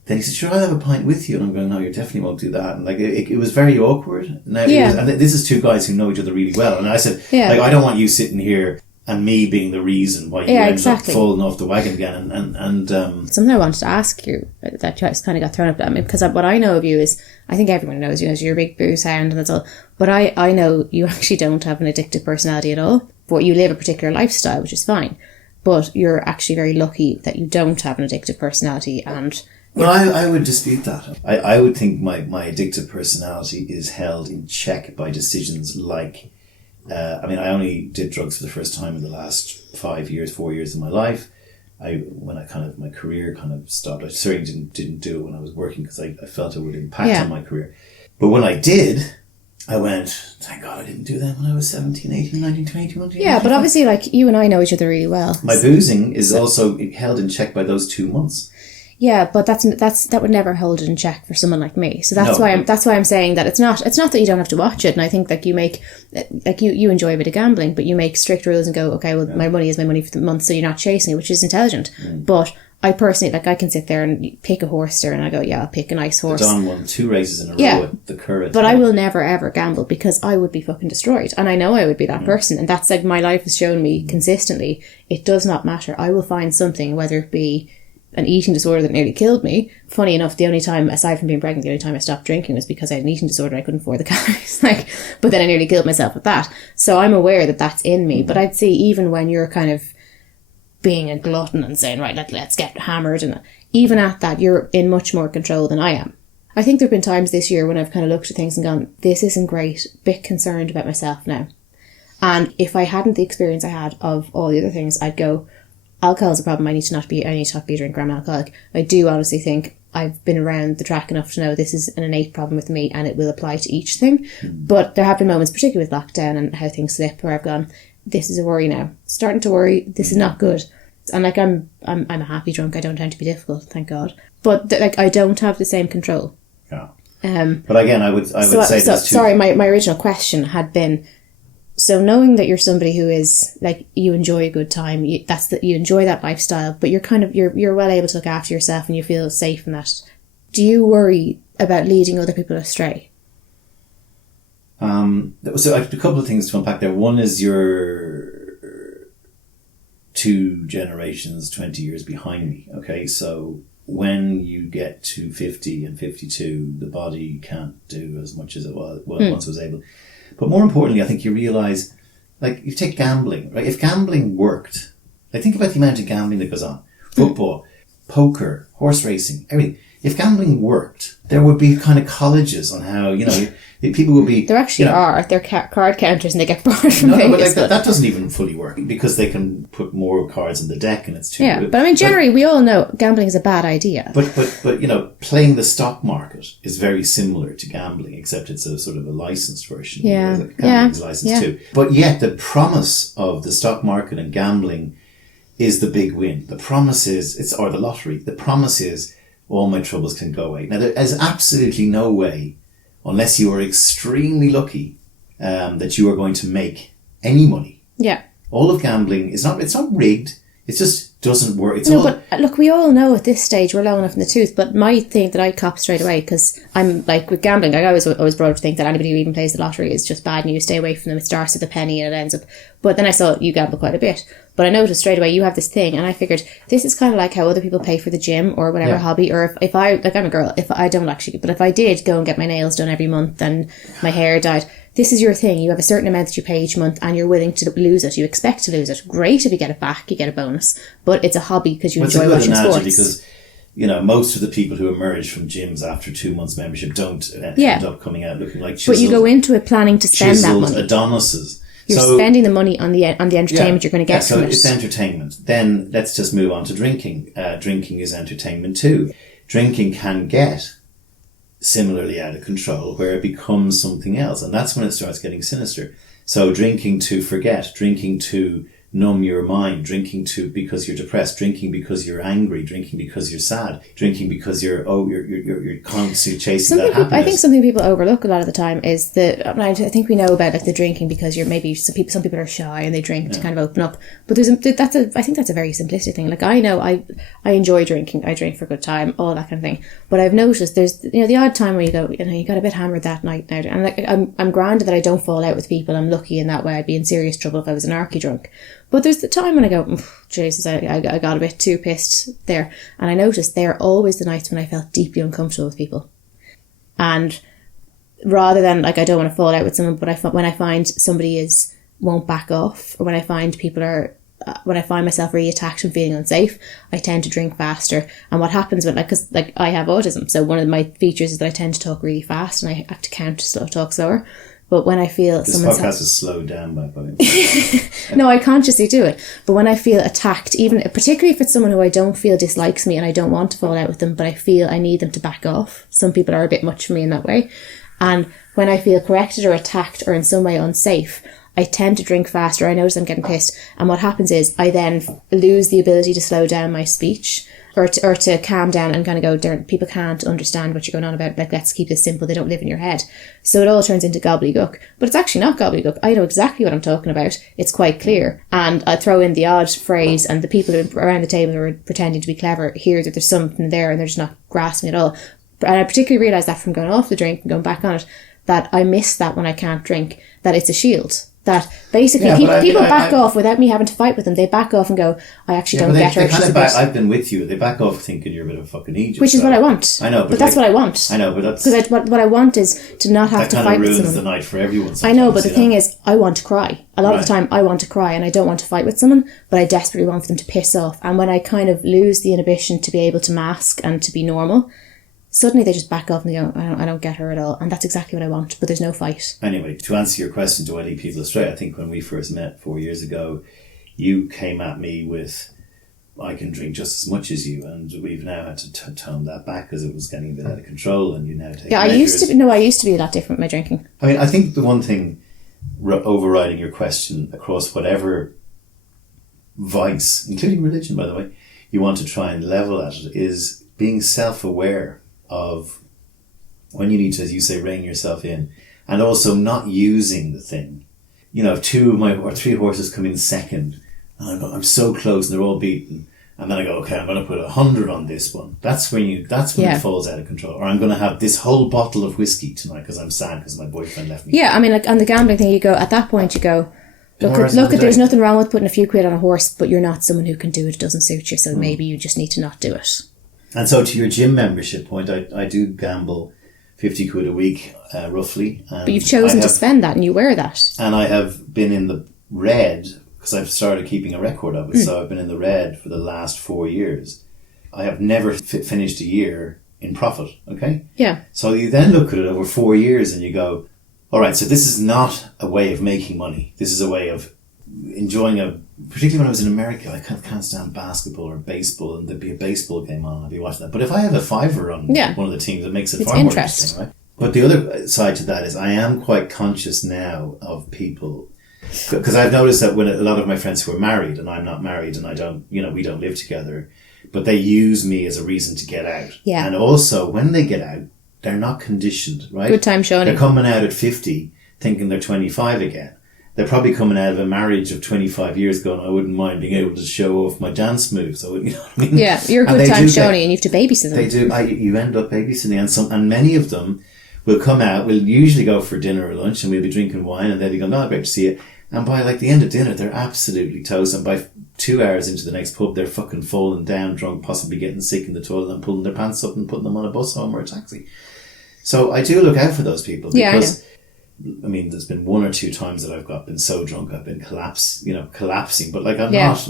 then he said, "Sure, I'll have a pint with you." And I'm going, "No, you definitely won't do that." And like, it was very awkward. Now, and this is two guys who know each other really well. And I said, like, I don't want you sitting here and me being the reason why you ended up falling off the wagon again. And something I wanted to ask you that just kind of got thrown up at me, because what I know of you is, I think everyone knows you, you're a big booze hound and that's all. But I know you actually don't have an addictive personality at all, but you live a particular lifestyle, which is fine. But you're actually very lucky that you don't have an addictive personality. And well, I would dispute that. I would think my addictive personality is held in check by decisions like, I only did drugs for the first time in the last 4 years of my life. When my career kind of stopped, I certainly didn't do it when I was working, because I felt it would impact on my career. But when I did, I went, thank God I didn't do that when I was 17, 18, 19, 20, 21. Yeah, but obviously, like, you and I know each other really well. My boozing is also held in check by those 2 months. Yeah, but that would never hold it in check for someone like me. So that's why I'm saying that it's not that you don't have to watch it. And I think that you enjoy a bit of gambling, but you make strict rules and go, okay, well, my money is my money for the month, so you're not chasing it, which is intelligent. But I personally, like, I can sit there and pick a horse there and I go, yeah, I'll pick a nice horse. Don won 2 races in a row at the Curragh. But I will never ever gamble because I would be fucking destroyed. And I know I would be that person. And that's like my life has shown me consistently. It does not matter. I will find something, whether it be an eating disorder that nearly killed me. Funny enough, the only time, aside from being pregnant, the only time I stopped drinking was because I had an eating disorder. I couldn't afford the calories. But then I nearly killed myself with that. So I'm aware that that's in me. But I'd say even when you're kind of being a glutton and saying, right, let's get hammered, and even at that, you're in much more control than I am. I think there have been times this year when I've kind of looked at things and gone, this isn't great, bit concerned about myself now. And if I hadn't the experience I had of all the other things, I'd go, alcohol's a problem, I need to not be a drinker, I'm an alcoholic. I do honestly think I've been around the track enough to know this is an innate problem with me and it will apply to each thing. But there have been moments, particularly with lockdown and how things slip, where I've gone, this is a worry now. Starting to worry, this is not good. And like I'm a happy drunk. I don't tend to be difficult, thank God. But like I don't have the same control. Yeah. But again, I would say this too. Sorry, my original question had been, so knowing that you're somebody who is like, you enjoy a good time, you enjoy that lifestyle, but you're well able to look after yourself and you feel safe in that. Do you worry about leading other people astray? So I have a couple of things to unpack there. One is your 2 generations, 20 years behind me. Okay, so when you get to 50 and 52, the body can't do as much as it once was able. But more importantly, I think you realise, like, you take gambling, right? If gambling worked, like, think about the amount of gambling that goes on. Football, poker, horse racing, everything. If gambling worked, there would be kind of colleges on how, people would be... There actually are. They're card counters and they get barred from Vegas. But that doesn't even fully work because they can put more cards in the deck and it's too... Yeah, but I mean, generally, we all know gambling is a bad idea. But playing the stock market is very similar to gambling, except it's a sort of a licensed version. Yeah. Gambling is licensed too. But yet the promise of the stock market and gambling is the big win. The promise is, or the lottery, the promise is all my troubles can go away. Now, there is absolutely no way, unless you are extremely lucky, that you are going to make any money. Yeah. All of gambling it's not rigged. It just doesn't work. But look, we all know at this stage we're low enough in the tooth. But my thing that I cop straight away, because I'm like with gambling, I always brought up to think that anybody who even plays the lottery is just bad news. Stay away from them. It starts with a penny and it ends up. But then I saw you gamble quite a bit. But I noticed straight away you have this thing, and I figured this is kind of like how other people pay for the gym or whatever hobby. Or if I, like, I'm a girl, if I don't actually, but if I did go and get my nails done every month and my hair dyed, this is your thing. You have a certain amount that you pay each month and you're willing to lose it. You expect to lose it. Great if you get it back, you get a bonus. But it's a hobby because you enjoy watching sports. Because, most of the people who emerge from gyms after 2 months membership don't end up coming out looking like chiseled, but you go into it planning to spend that money. Adonises. You're spending the money on the entertainment you're going to get from it. So it's entertainment. Then let's just move on to drinking. Drinking is entertainment too. Drinking can get similarly out of control where it becomes something else, and that's when it starts getting sinister. So drinking to forget, drinking to numb your mind, drinking because you're depressed, drinking because you're angry, drinking because you're sad, drinking because you're constantly chasing that happiness. I think something people overlook a lot of the time is I think we know about like the drinking because you're maybe some people are shy and they drink to kind of open up. But I think that's a very simplistic thing. Like I know I enjoy drinking, I drink for a good time, all that kind of thing. But I've noticed there's the odd time where you go, you got a bit hammered that night now, and like I'm granted that I don't fall out with people. I'm lucky in that way. I'd be in serious trouble if I was an arky drunk. But there's the time when I go, Jesus, I got a bit too pissed there. And I noticed they're always the nights when I felt deeply uncomfortable with people. And rather than, like, I don't want to fall out with someone, but when I find somebody won't back off, or when I find when I find myself really attacked and feeling unsafe, I tend to drink faster. And what happens because I have autism, so one of my features is that I tend to talk really fast and I have to talk slower. But when I feel this podcast is slowed down by no, I consciously do it. But when I feel attacked, even particularly if it's someone who I don't feel dislikes me and I don't want to fall out with them, but I feel I need them to back off. Some people are a bit much for me in that way. And when I feel corrected or attacked or in some way unsafe, I tend to drink faster. I notice I'm getting pissed. And what happens is I then lose the ability to slow down my speech or to calm down and kind of go, people can't understand what you're going on about. Like, let's keep this simple. They don't live in your head. So it all turns into gobbledygook. But it's actually not gobbledygook. I know exactly what I'm talking about. It's quite clear. And I throw in the odd phrase, and the people around the table who are pretending to be clever hear that there's something there and they're just not grasping it all. And I particularly realised that from going off the drink and going back on it, that I miss that when I can't drink, that it's a shield. That basically people back off without me having to fight with them. They back off and go, I actually don't get her. I've been with you. They back off thinking you're a bit of a fucking idiot. Which is what I want. I know. But that's what I want. I know, but that's... Because what I want is to not have to fight with someone. That kind of ruins the night for everyone. I know, but the thing is, I want to cry. A lot of the time, I want to cry and I don't want to fight with someone, but I desperately want them to piss off. And when I kind of lose the inhibition to be able to mask and to be normal, suddenly they just back off and they go, I don't get her at all. And that's exactly what I want, but there's no fight. Anyway, to answer your question, do I lead people astray? I think when we first met 4 years ago, you came at me with, I can drink just as much as you, and we've now had to tone that back because it was getting a bit out of control, and you now take I used to be a lot different with my drinking. I mean, I think the one thing overriding your question across whatever vice, including religion, by the way, you want to try and level at it is being self-aware of when you need to, as you say, rein yourself in, and also not using the thing. You know, if 3 horses come in second, and I'm so close and they're all beaten, and then I go, okay, I'm going to put 100 on this one. That's when it falls out of control. Or I'm going to have this whole bottle of whiskey tonight because I'm sad because my boyfriend left me. Yeah, I mean, like on the gambling thing, at that point you go, look, there's nothing wrong with putting a few quid on a horse, but you're not someone who can do it. It doesn't suit you, so maybe you just need to not do it. And so to your gym membership point, I do gamble 50 quid a week, roughly. And but you've chosen to spend that and you wear that. And I have been in the red because I've started keeping a record of it. So I've been in the red for the last 4 years. I have never finished a year in profit, okay? Yeah. So you then look at it over 4 years and you go, all right, so this is not a way of making money. This is a way of enjoying particularly when I was in America, I can't stand basketball or baseball, and there'd be a baseball game on, I'd be watching that. But if I have a fiver on one of the teams, it makes it far more interesting, right? But the other side to that is I am quite conscious now of people, because I've noticed that when a lot of my friends who are married, and I'm not married, and we don't live together, but they use me as a reason to get out. Yeah. And also, when they get out, they're not conditioned, right? Good time, Shawnee. They're coming out at 50 thinking they're 25 again. They're probably coming out of a marriage of 25 years going, I wouldn't mind being able to show off my dance moves. You know what I mean? Yeah, you're a good time, Shawnee, and you have to babysit them. They do. You end up babysitting, and many of them will come out, we'll usually go for dinner or lunch, and we'll be drinking wine, and they'll be going, oh, great to see you. And by the end of dinner, they're absolutely toast. And by 2 hours into the next pub, they're fucking falling down, drunk, possibly getting sick in the toilet and pulling their pants up and putting them on a bus home or a taxi. So I do look out for those people because... Yeah, I mean, there's been 1 or 2 times that I've been so drunk I've been collapsing, but I'm not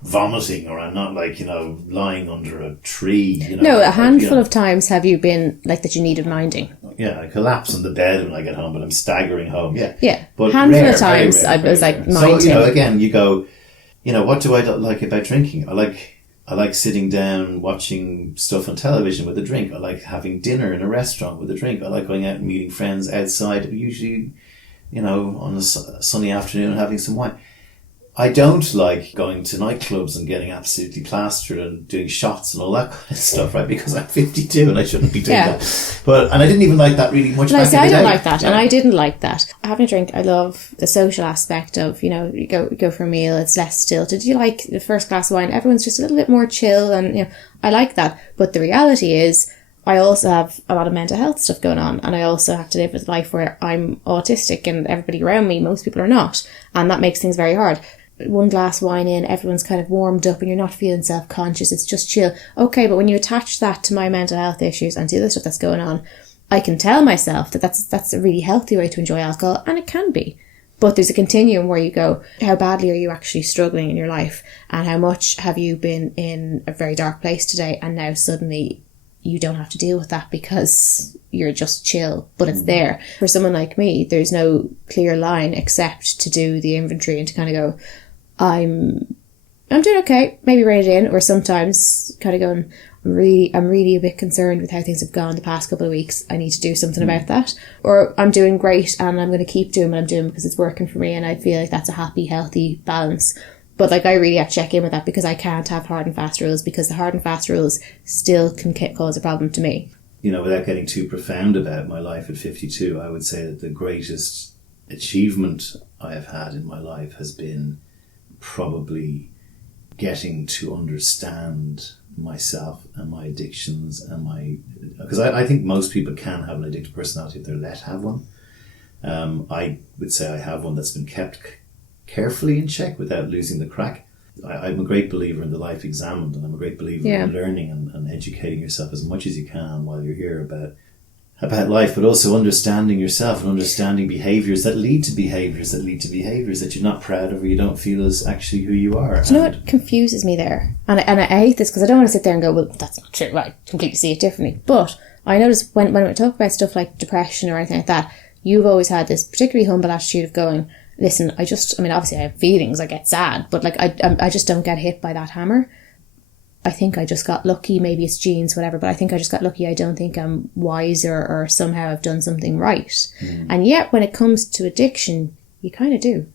vomiting, or I'm not lying under a tree. No, a handful of times have you been like that you needed minding. Yeah, I collapse on the bed when I get home, but I'm staggering home. Yeah, yeah. But handful of times I was like minding. So again, you go, what do I like about drinking? I like sitting down watching stuff on television with a drink. I like having dinner in a restaurant with a drink. I like going out and meeting friends outside, usually, on a sunny afternoon and having some wine. I don't like going to nightclubs and getting absolutely plastered and doing shots and all that kind of stuff, right? Because I'm 52 and I shouldn't be doing that. And I didn't even like that really much back in the day. I don't like that, and I didn't like that. Having a drink, I love the social aspect of, you go for a meal, it's less stilted. You like the first glass of wine, everyone's just a little bit more chill, and, I like that. But the reality is, I also have a lot of mental health stuff going on, and I also have to live with life where I'm autistic and everybody around me, most people are not, and that makes things very hard. 1 glass wine in, everyone's kind of warmed up and you're not feeling self-conscious, it's just chill. Okay, but when you attach that to my mental health issues and the other stuff that's going on, I can tell myself that that's a really healthy way to enjoy alcohol, and it can be. But there's a continuum where you go, how badly are you actually struggling in your life, and how much have you been in a very dark place today, and now suddenly you don't have to deal with that because you're just chill, but it's there. For someone like me, there's no clear line except to do the inventory and to kind of go, I'm doing okay, maybe rein it in, or sometimes kind of going, I'm really a bit concerned with how things have gone the past couple of weeks. I need to do something about that. Or I'm doing great and I'm going to keep doing what I'm doing because it's working for me, and I feel like that's a happy, healthy balance. But like, I really have to check in with that, because I can't have hard and fast rules, because the hard and fast rules still can cause a problem to me. You know, without getting too profound about my life at 52, I would say that the greatest achievement I have had in my life has been probably getting to understand myself and my addictions and because I think most people can have an addictive personality if they're let have one. I would say I have one that's been kept carefully in check without losing the crack. I'm a great believer in the life examined, and I'm a great believer in learning and educating yourself as much as you can while you're here about life, but also understanding yourself and understanding behaviours that lead to behaviours that you're not proud of or you don't feel is actually who you are. Do you know what confuses me there? And I hate this, because I don't want to sit there and go, well, that's not true, I completely see it differently. But I notice when we talk about stuff like depression or anything like that, you've always had this particularly humble attitude of going, listen, obviously I have feelings, I get sad, but like I just don't get hit by that hammer. I think I just got lucky, maybe it's genes, whatever, but I think I just got lucky. I don't think I'm wiser or somehow I've done something right. And yet when it comes to addiction, you kind of do.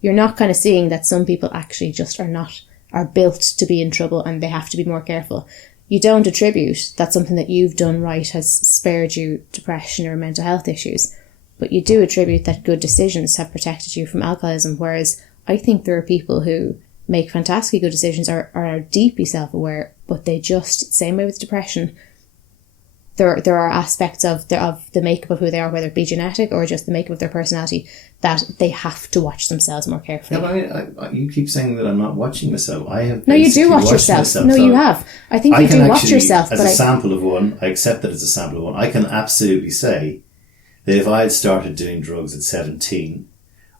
You're not kind of seeing that some people actually just are built to be in trouble and they have to be more careful. You don't attribute that something that you've done right has spared you depression or mental health issues, but you do attribute that good decisions have protected you from alcoholism, whereas I think there are people who make fantastically good decisions, are deeply self-aware, but they just, same way with depression, there are aspects of the makeup of who they are, whether it be genetic or just the makeup of their personality, that they have to watch themselves more carefully. Yeah, but you keep saying that I'm not watching myself. I have. No, you do watch yourself. No, you have. I think you do watch yourself. As a sample of one, I accept that as a sample of one. I can absolutely say that if I had started doing drugs at 17,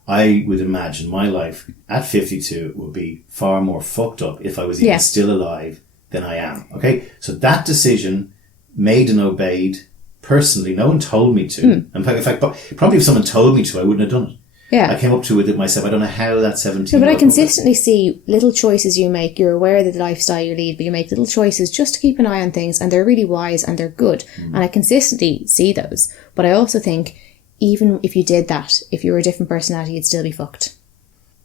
I would imagine my life at 52 would be far more fucked up if I was even still alive than I am. Okay? So that decision, made and obeyed personally, no one told me to. In fact, probably if someone told me to, I wouldn't have done it. Yeah. I came up to it myself. I don't know how that 17. No, but I consistently see little choices you make. You're aware of the lifestyle you lead, but you make little choices just to keep an eye on things, and they're really wise and they're good. And I consistently see those. But I also think, even if you did that, if you were a different personality, you'd still be fucked.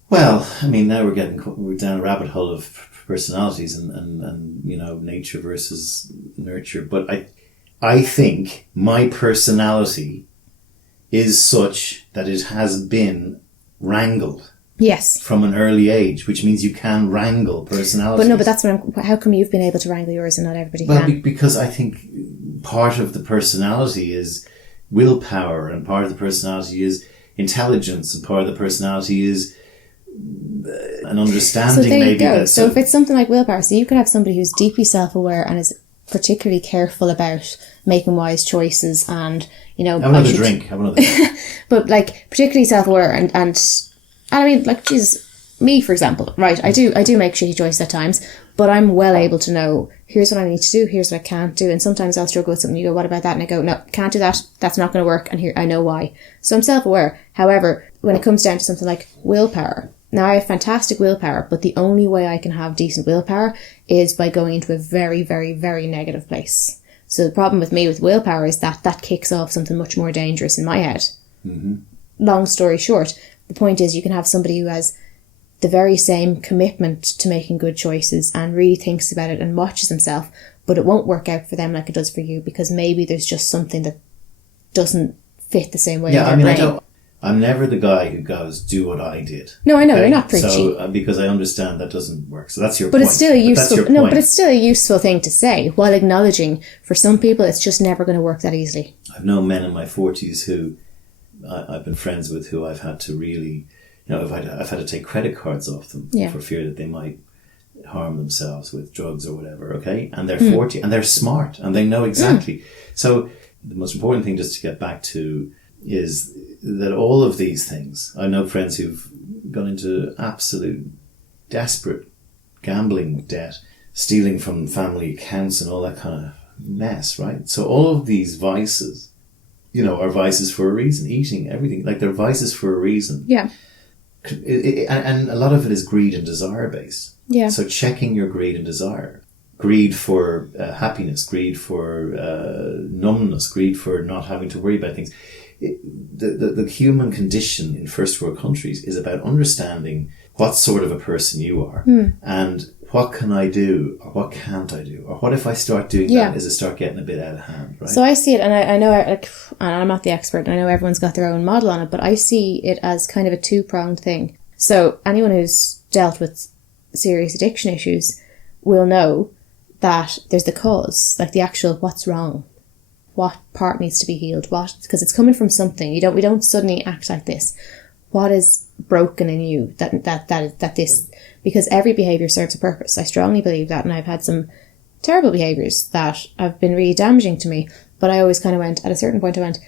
Well, I mean, now we're down a rabbit hole of personalities and you know, nature versus nurture. But I think my personality is such that it has been wrangled. Yes. From an early age, which means you can wrangle personalities. But that's how come you've been able to wrangle yours and not everybody can? Well, because I think part of the personality is willpower, and part of the personality is intelligence, and part of the personality is an understanding. So there maybe you go. So if it's something like willpower, so you could have somebody who's deeply self-aware and is particularly careful about making wise choices, and you know, have another drink. But like particularly self-aware and I mean, like, Jesus, me for example, right? I do make shitty choices at times, but I'm well able to know, here's what I need to do, here's what I can't do. And sometimes I'll struggle with something, you go, what about that? And I go, no, can't do that, that's not going to work, and here, I know why. So I'm self-aware. However, when it comes down to something like willpower, now I have fantastic willpower, but the only way I can have decent willpower is by going into a very, very, very negative place. So the problem with me with willpower is that kicks off something much more dangerous in my head. Mm-hmm. Long story short, the point is you can have somebody who has the very same commitment to making good choices and really thinks about it and watches himself, but it won't work out for them like it does for you, because maybe there's just something that doesn't fit the same way in their brain. I'm never the guy who goes, do what I did. No, I know, okay? You're not preachy. So, because I understand that doesn't work. So that's your point. It's still but it's still a useful thing to say, while acknowledging for some people it's just never going to work that easily. I've known men in my 40s who I've been friends with, who I've had to really, you know, I've had to take credit cards off them for fear that they might harm themselves with drugs or whatever, okay? And they're 40 and they're smart and they know exactly. So the most important thing, just to get back to, is that all of these things, I know friends who've gone into absolute desperate gambling debt, stealing from family accounts and all that kind of mess, right? So all of these vices, you know, are vices for a reason. Eating, everything, like they're vices for a reason. Yeah. And a lot of it is greed and desire based. Yeah. So checking your greed and desire. greed for happiness, greed for numbness, greed for not having to worry about things. The human condition in first world countries is about understanding what sort of a person you are and what can I do or what can't I do, or what if I start doing that as it start getting a bit out of hand, right? So I see it, and I know, and I'm not the expert, and I know everyone's got their own model on it, but I see it as kind of a two-pronged thing. So anyone who's dealt with serious addiction issues will know that there's the cause, like the actual what's wrong, what part needs to be healed, because it's coming from something. We don't suddenly act like this. What is broken in you that this, because every behaviour serves a purpose. I strongly believe that, and I've had some terrible behaviours that have been really damaging to me, but I always kind of went, at a certain point I went,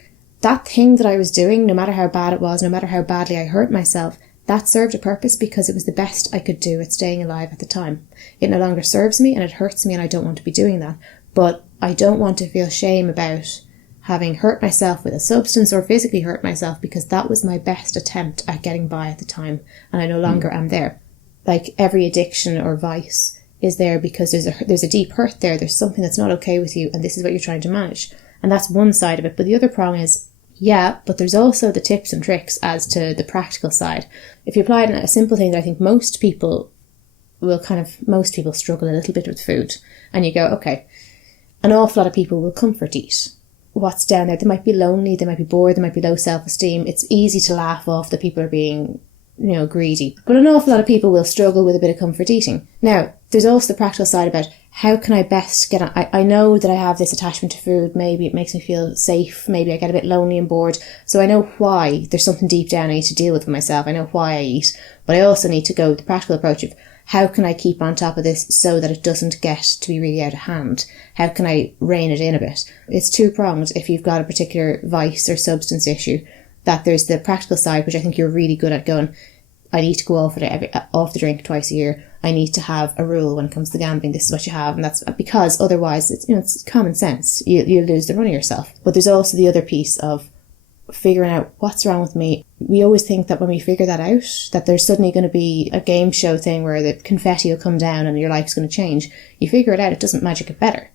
that thing that I was doing, no matter how bad it was, no matter how badly I hurt myself, that served a purpose because it was the best I could do at staying alive at the time. It no longer serves me and it hurts me, and I don't want to be doing that. But I don't want to feel shame about having hurt myself with a substance or physically hurt myself, because that was my best attempt at getting by at the time, and I no longer am there. Like every addiction or vice is there because there's a deep hurt there. There's something that's not okay with you, and this is what you're trying to manage. And that's one side of it. But the other prong is, but there's also the tips and tricks as to the practical side. If you apply it in a simple thing that I think most people struggle a little bit with food, and you go, okay, an awful lot of people will comfort eat. What's down there? They might be lonely, they might be bored, they might be low self-esteem. It's easy to laugh off that people are being, greedy. But an awful lot of people will struggle with a bit of comfort eating. Now, there's also the practical side about how can I best get on. I know that I have this attachment to food. Maybe it makes me feel safe. Maybe I get a bit lonely and bored. So I know why. There's something deep down I need to deal with myself. I know why I eat. But I also need to go with the practical approach of, how can I keep on top of this so that it doesn't get to be really out of hand? How can I rein it in a bit? It's two-pronged if you've got a particular vice or substance issue, that there's the practical side, which I think you're really good at going, I need to go off the drink twice a year. I need to have a rule when it comes to gambling. This is what you have. And that's because otherwise it's common sense. You lose the run of yourself. But there's also the other piece of figuring out what's wrong with me. We always think that when we figure that out, that there's suddenly going to be a game show thing where the confetti will come down and your life's going to change. You figure it out, it doesn't magic it better.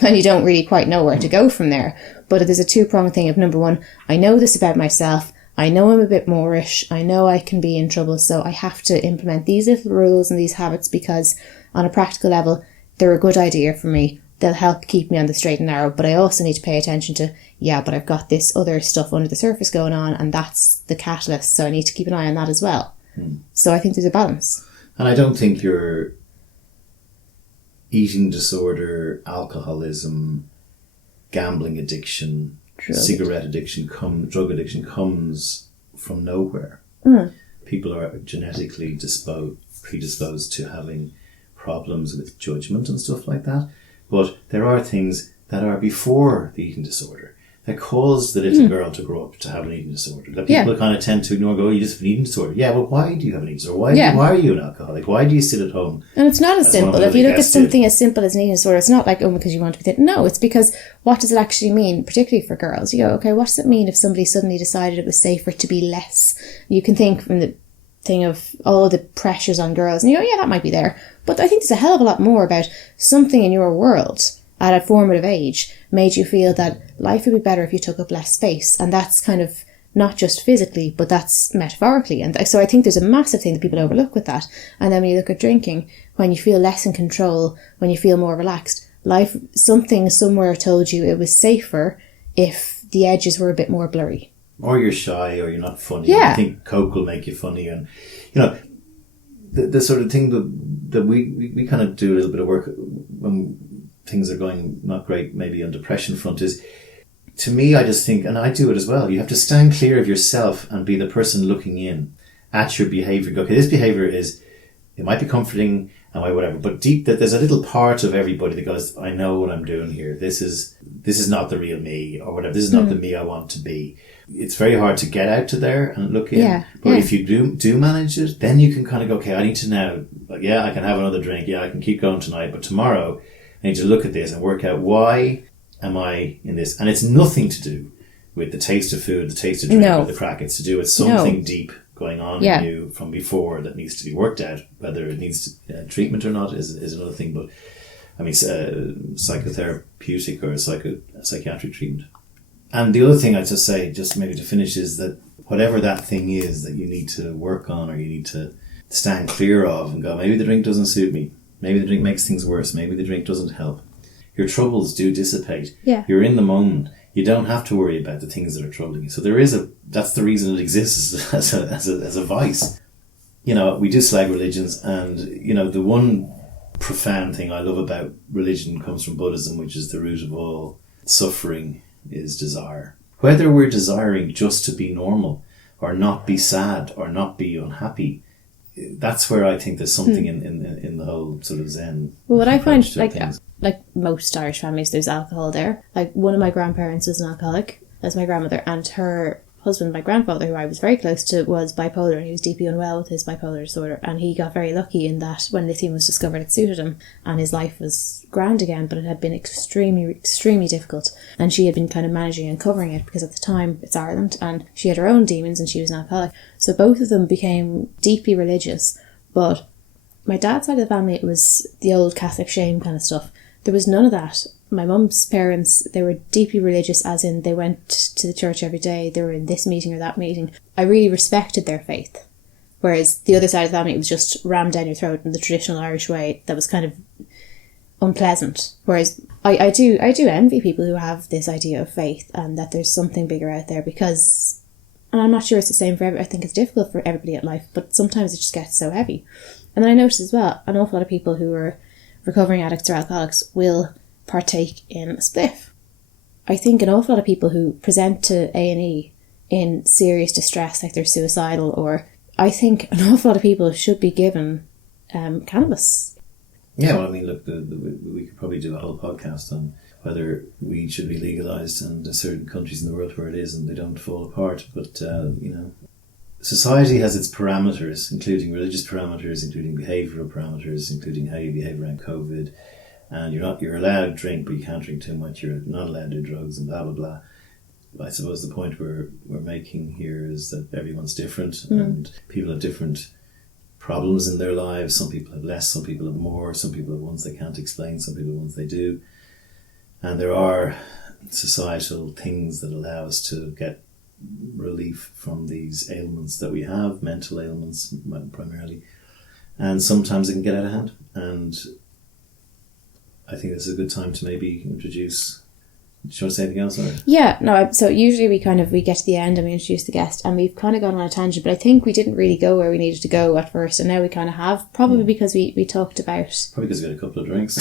And you don't really quite know where to go from there. But there's a two-pronged thing of, number one, I know this about myself. I know I'm a bit moreish. I know I can be in trouble. So I have to implement these little rules and these habits because on a practical level, they're a good idea for me. They'll help keep me on the straight and narrow, but I also need to pay attention to, but I've got this other stuff under the surface going on, and that's the catalyst, so I need to keep an eye on that as well. So I think there's a balance. And I don't think your eating disorder, alcoholism, gambling addiction, cigarette addiction, drug addiction comes from nowhere. People are genetically predisposed to having problems with judgment and stuff like that. But there are things that are before the eating disorder that cause the little girl to grow up to have an eating disorder. That people kind of tend to ignore, you just have an eating disorder. Yeah, well, why do you have an eating disorder? Why are you an alcoholic? Why do you sit at home? And it's not as simple. If you look at something as simple as an eating disorder, it's not like, because you want to be thin. No, it's because what does it actually mean, particularly for girls? You go, okay, what does it mean if somebody suddenly decided it was safer to be less? You can think from the thing of all the pressures on girls, and you go, that might be there. But I think there's a hell of a lot more about something in your world at a formative age made you feel that life would be better if you took up less space. And that's kind of not just physically, but that's metaphorically. And so I think there's a massive thing that people overlook with that. And then when you look at drinking, when you feel less in control, when you feel more relaxed, something somewhere told you it was safer if the edges were a bit more blurry. Or you're shy, or you're not funny. Yeah. You think Coke will make you funny. And, the sort of thing that we kind of do a little bit of work when things are going not great, maybe on depression front, is, to me, I just think, and I do it as well, you have to stand clear of yourself and be the person looking in at your behaviour. Go, okay, this behaviour it might be comforting and whatever, but deep, that there's a little part of everybody that goes, I know what I'm doing here. This is not the real me, or whatever. This is not the me I want to be. It's very hard to get out to there and look in. But if you do manage it, then you can kind of go, okay, I need to now, I can have another drink. I can keep going tonight, but tomorrow I need to look at this and work out, why am I in this? And it's nothing to do with the taste of food, the taste of drink, or the crack. It's to do with something deep going on in you from before that needs to be worked out. Whether it needs treatment or not is another thing. But psychotherapeutic or psychiatric treatment. And the other thing I'd just say, just maybe to finish, is that whatever that thing is that you need to work on or you need to stand clear of and go, maybe the drink doesn't suit me, maybe the drink makes things worse, maybe the drink doesn't help. Your troubles do dissipate. Yeah. You're in the moment. You don't have to worry about the things that are troubling you. So that's the reason it exists as a vice. You know, we do slag religions, and, you know, the one profound thing I love about religion comes from Buddhism, which is the root of all suffering is desire. Whether we're desiring just to be normal or not be sad or not be unhappy, that's where I think there's something in the whole sort of Zen. Well, what I find, things. like most Irish families, there's alcohol there. Like, one of my grandparents was an alcoholic. That's my grandmother, and her husband, my grandfather, who I was very close to, was bipolar, and he was deeply unwell with his bipolar disorder, and he got very lucky in that when lithium was discovered it suited him and his life was grand again, but it had been extremely difficult, and she had been kind of managing and covering it because at the time it's Ireland and she had her own demons and she was an alcoholic. So both of them became deeply religious, but my dad's side of the family, it was the old Catholic shame kind of stuff. There was none of that. My mum's parents, they were deeply religious, as in they went to the church every day, they were in this meeting or that meeting. I really respected their faith. Whereas the other side of the family, it was just rammed down your throat in the traditional Irish way that was kind of unpleasant. Whereas I do envy people who have this idea of faith and that there's something bigger out there, because, and I'm not sure it's the same for everybody, I think it's difficult for everybody at life, but sometimes it just gets so heavy. And then I noticed as well, an awful lot of people who are recovering addicts or alcoholics will partake in a spliff. I think an awful lot of people who present to A&E in serious distress, like they're suicidal, or I think an awful lot of people should be given cannabis. Yeah, well, I mean, look, we could probably do a whole podcast on whether weed should be legalised in certain countries in the world where it is and they don't fall apart. But, you know, society has its parameters, including religious parameters, including behavioural parameters, including how you behave around COVID. And you're allowed to drink, but you can't drink too much. You're not allowed to do drugs and blah, blah, blah. I suppose the point we're making here is that everyone's different and people have different problems in their lives. Some people have less, some people have more, some people have ones they can't explain, some people have ones they do. And there are societal things that allow us to get relief from these ailments that we have, mental ailments primarily. And sometimes it can get out of hand. And I think this is a good time to maybe introduce. Do you want to say anything else? Or? Yeah, no, so usually we get to the end and we introduce the guest, and we've kind of gone on a tangent, but I think we didn't really go where we needed to go at first, and now we kind of have, probably because we talked about... Probably because we had a couple of drinks.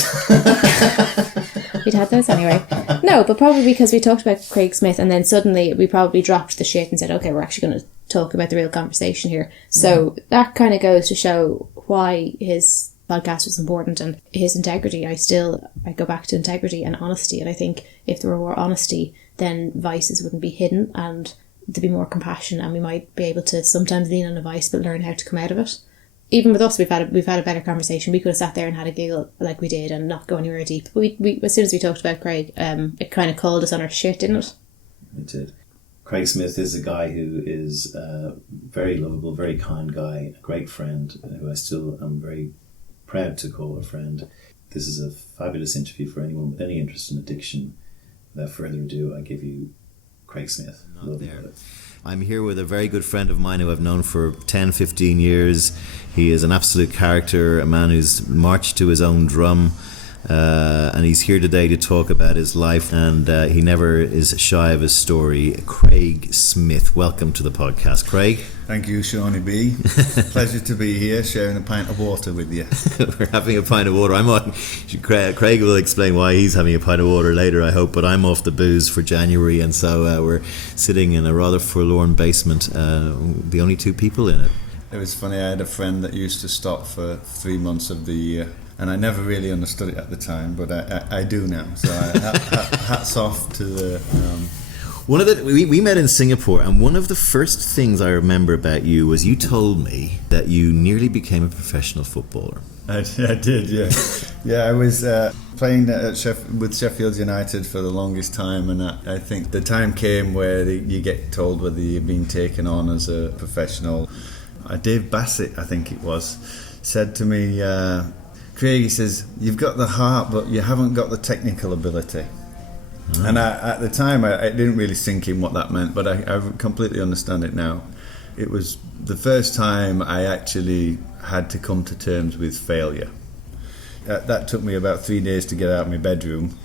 We'd had those anyway. No, but probably because we talked about Craig Smith, and then suddenly we probably dropped the shit and said, okay, we're actually going to talk about the real conversation here. So that kind of goes to show why his podcast was important, and his integrity. I go back to integrity and honesty, and I think if there were more honesty, then vices wouldn't be hidden and there'd be more compassion, and we might be able to sometimes lean on a vice but learn how to come out of it. Even with us, we've had a better conversation. We could have sat there and had a giggle like we did and not go anywhere deep. But we as soon as we talked about Craig, it kind of called us on our shit, didn't it? It did. Craig Smith is a guy who is a very lovable, very kind guy, a great friend, who I still am very proud to call a friend. This is a fabulous interview for anyone with any interest in addiction. Without further ado, I give you Craig Smith. I'm here with a very good friend of mine who I've known for 10, 15 years. He is an absolute character, a man who's marched to his own drum, and he's here today to talk about his life, and he never is shy of his story. Craig Smith, welcome to the podcast, Craig. Thank you, Seaniebee. Pleasure to be here, sharing a pint of water with you. We're having a pint of water. Craig will explain why he's having a pint of water later, I hope, but I'm off the booze for January, and so we're sitting in a rather forlorn basement, the only two people in it. It was funny, I had a friend that used to stop for 3 months of the year, and I never really understood it at the time, but I do now. So hats off to the... We met in Singapore, and one of the first things I remember about you was you told me that you nearly became a professional footballer. I did, yeah. Yeah, I was playing with Sheffield United for the longest time, and I think the time came where you get told whether you've been taken on as a professional. Dave Bassett, I think it was, said to me, Craig, he says, you've got the heart, but you haven't got the technical ability. And at the time, I didn't really sink in what that meant, but I completely understand it now. It was the first time I actually had to come to terms with failure. That took me about 3 days to get out of my bedroom.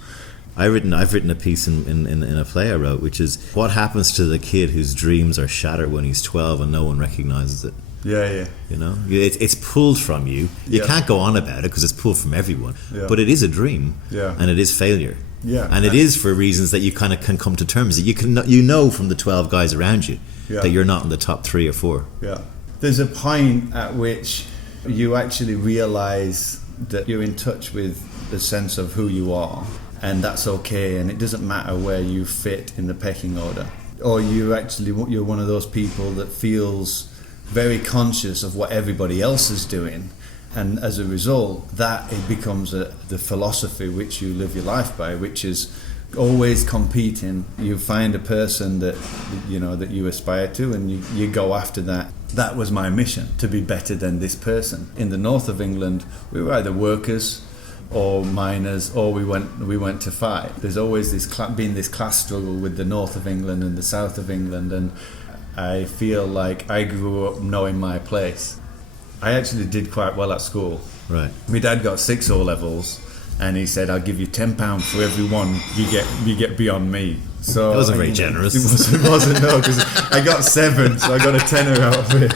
I've written a piece in a play I wrote, which is what happens to the kid whose dreams are shattered when he's 12 and no one recognises it. Yeah. You know, it's pulled from you. You can't go on about it because it's pulled from everyone. Yeah. But it is a dream, and it is failure. Yeah, and it is for reasons that you kind of can come to terms with. You know from the 12 guys around you that you're not in the top 3 or 4. Yeah, there's a point at which you actually realise that you're in touch with the sense of who you are, and that's okay, and it doesn't matter where you fit in the pecking order. Or you're one of those people that feels very conscious of what everybody else is doing, and as a result, that it becomes the philosophy which you live your life by, which is always competing. You find a person that you aspire to, and you go after that. That was my mission, to be better than this person. In the north of England, we were either workers or miners, or we went to fight. There's always been this class struggle with the north of England and the south of England, and I feel like I grew up knowing my place. I actually did quite well at school. Right. My dad got 6 O-levels, and he said, I'll give you £10 for every one you get beyond me. So it wasn't very generous. It wasn't, no, because I got 7, so I got a tenner out of it.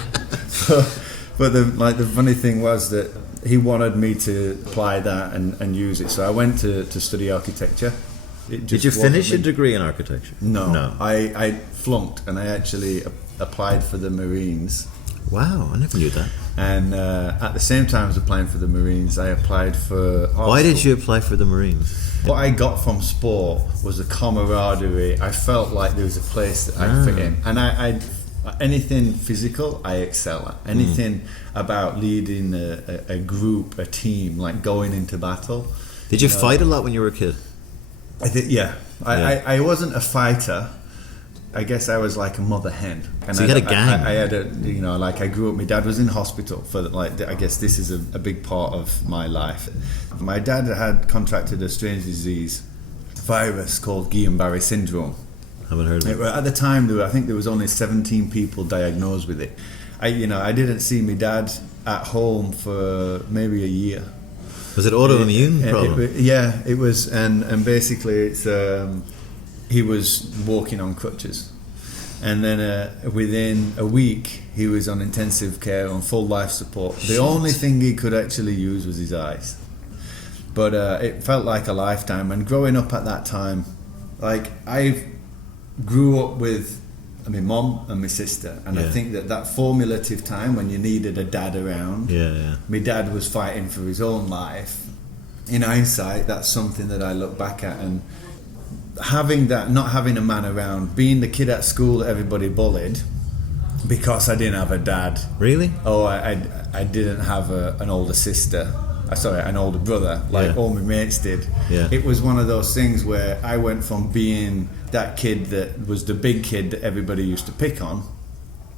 But the funny thing was that he wanted me to apply that and use it. So I went to study architecture. Did you finish a degree in architecture? No. I flunked, and I actually applied for the Marines. Wow, I never knew that. And at the same time as applying for the Marines, I applied for art Why school. did you apply for the Marines? What I got from sport was a camaraderie. I felt like there was a place that I fit in. And I anything physical, I excel at. Anything about leading a group, a team, like going into battle. Did you fight a lot when you were a kid? I think, yeah. I wasn't a fighter. I guess I was like a mother hen. And so you had a gang. I had I grew up. My dad was in hospital for I guess this is a big part of my life. My dad had contracted a strange disease, virus called Guillain-Barre Syndrome. Haven't heard of it. At the time, I think there was only 17 people diagnosed with it. I didn't see my dad at home for maybe a year. Was it autoimmune problem? It was, and basically it's he was walking on crutches, and then within a week he was on intensive care on full life support. The only thing he could actually use was his eyes, but it felt like a lifetime. And growing up at that time, like I grew up with my mum and my sister, and I think that formative time when you needed a dad around, my dad was fighting for his own life. In hindsight, that's something that I look back at, and having that, not having a man around, being the kid at school that everybody bullied because I didn't have a dad. Really? Oh, I didn't have an older sister. An older brother, like all my mates did. Yeah. It was one of those things where I went from being that kid that was the big kid that everybody used to pick on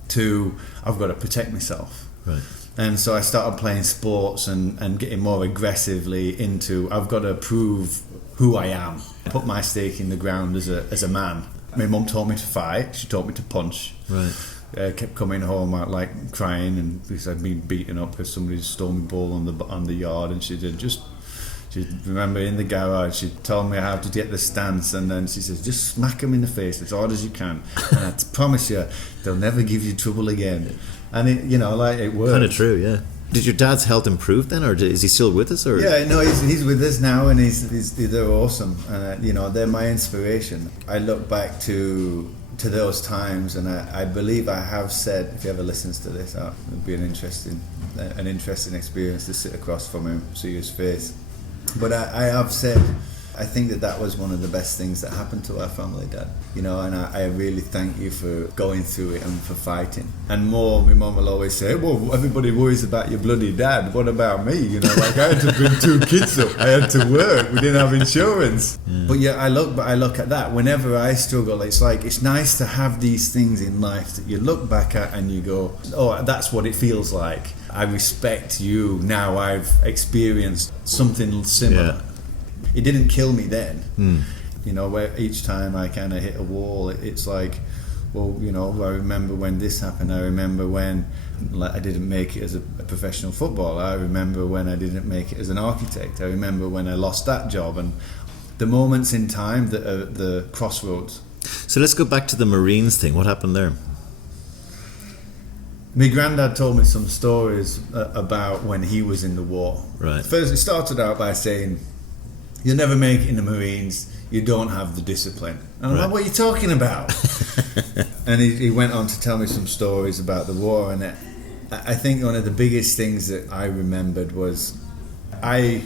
to I've got to protect myself. Right. And so I started playing sports and getting more aggressively into I've got to prove who I am, put my stake in the ground as a man. My mum taught me to fight. She taught me to punch. Right. Kept coming home out like crying, and because I'd been beaten up because somebody stole my ball on the yard, and she'd remember in the garage she'd told me how to get the stance, and then she says just smack them in the face as hard as you can, and I promise you they'll never give you trouble again. And it worked. Kind of true, yeah. Did your dad's health improve then, or is he still with us? Or yeah, no, he's with us now, and they're awesome, and they're my inspiration. I look back to those times, and I believe I have said, if he ever listens to this, it would be an interesting experience to sit across from him, see his face. But I have said I think that was one of the best things that happened to our family, Dad. You know, and I really thank you for going through it and for fighting. And my mum will always say, well, everybody worries about your bloody dad. What about me? You know, like I had to bring 2 kids up. I had to work. We didn't have insurance. But yeah, I look at that. Whenever I struggle, it's like, it's nice to have these things in life that you look back at and you go, oh, that's what it feels like. I respect you now. I've experienced something similar. It didn't kill me then. You know, where each time I kind of hit a wall, it's like, well, you know, I remember when this happened. I remember when I didn't make it as a professional footballer. I remember when I didn't make it as an architect. I remember when I lost that job, and the moments in time that are the crossroads. So let's go back to the Marines thing. What happened there? My granddad told me some stories about when he was in the war. Right. First, it started out by saying, you'll never make it in the Marines, you don't have the discipline. And I'm like, what are you talking about? And he went on to tell me some stories about the war, and I think one of the biggest things that I remembered was I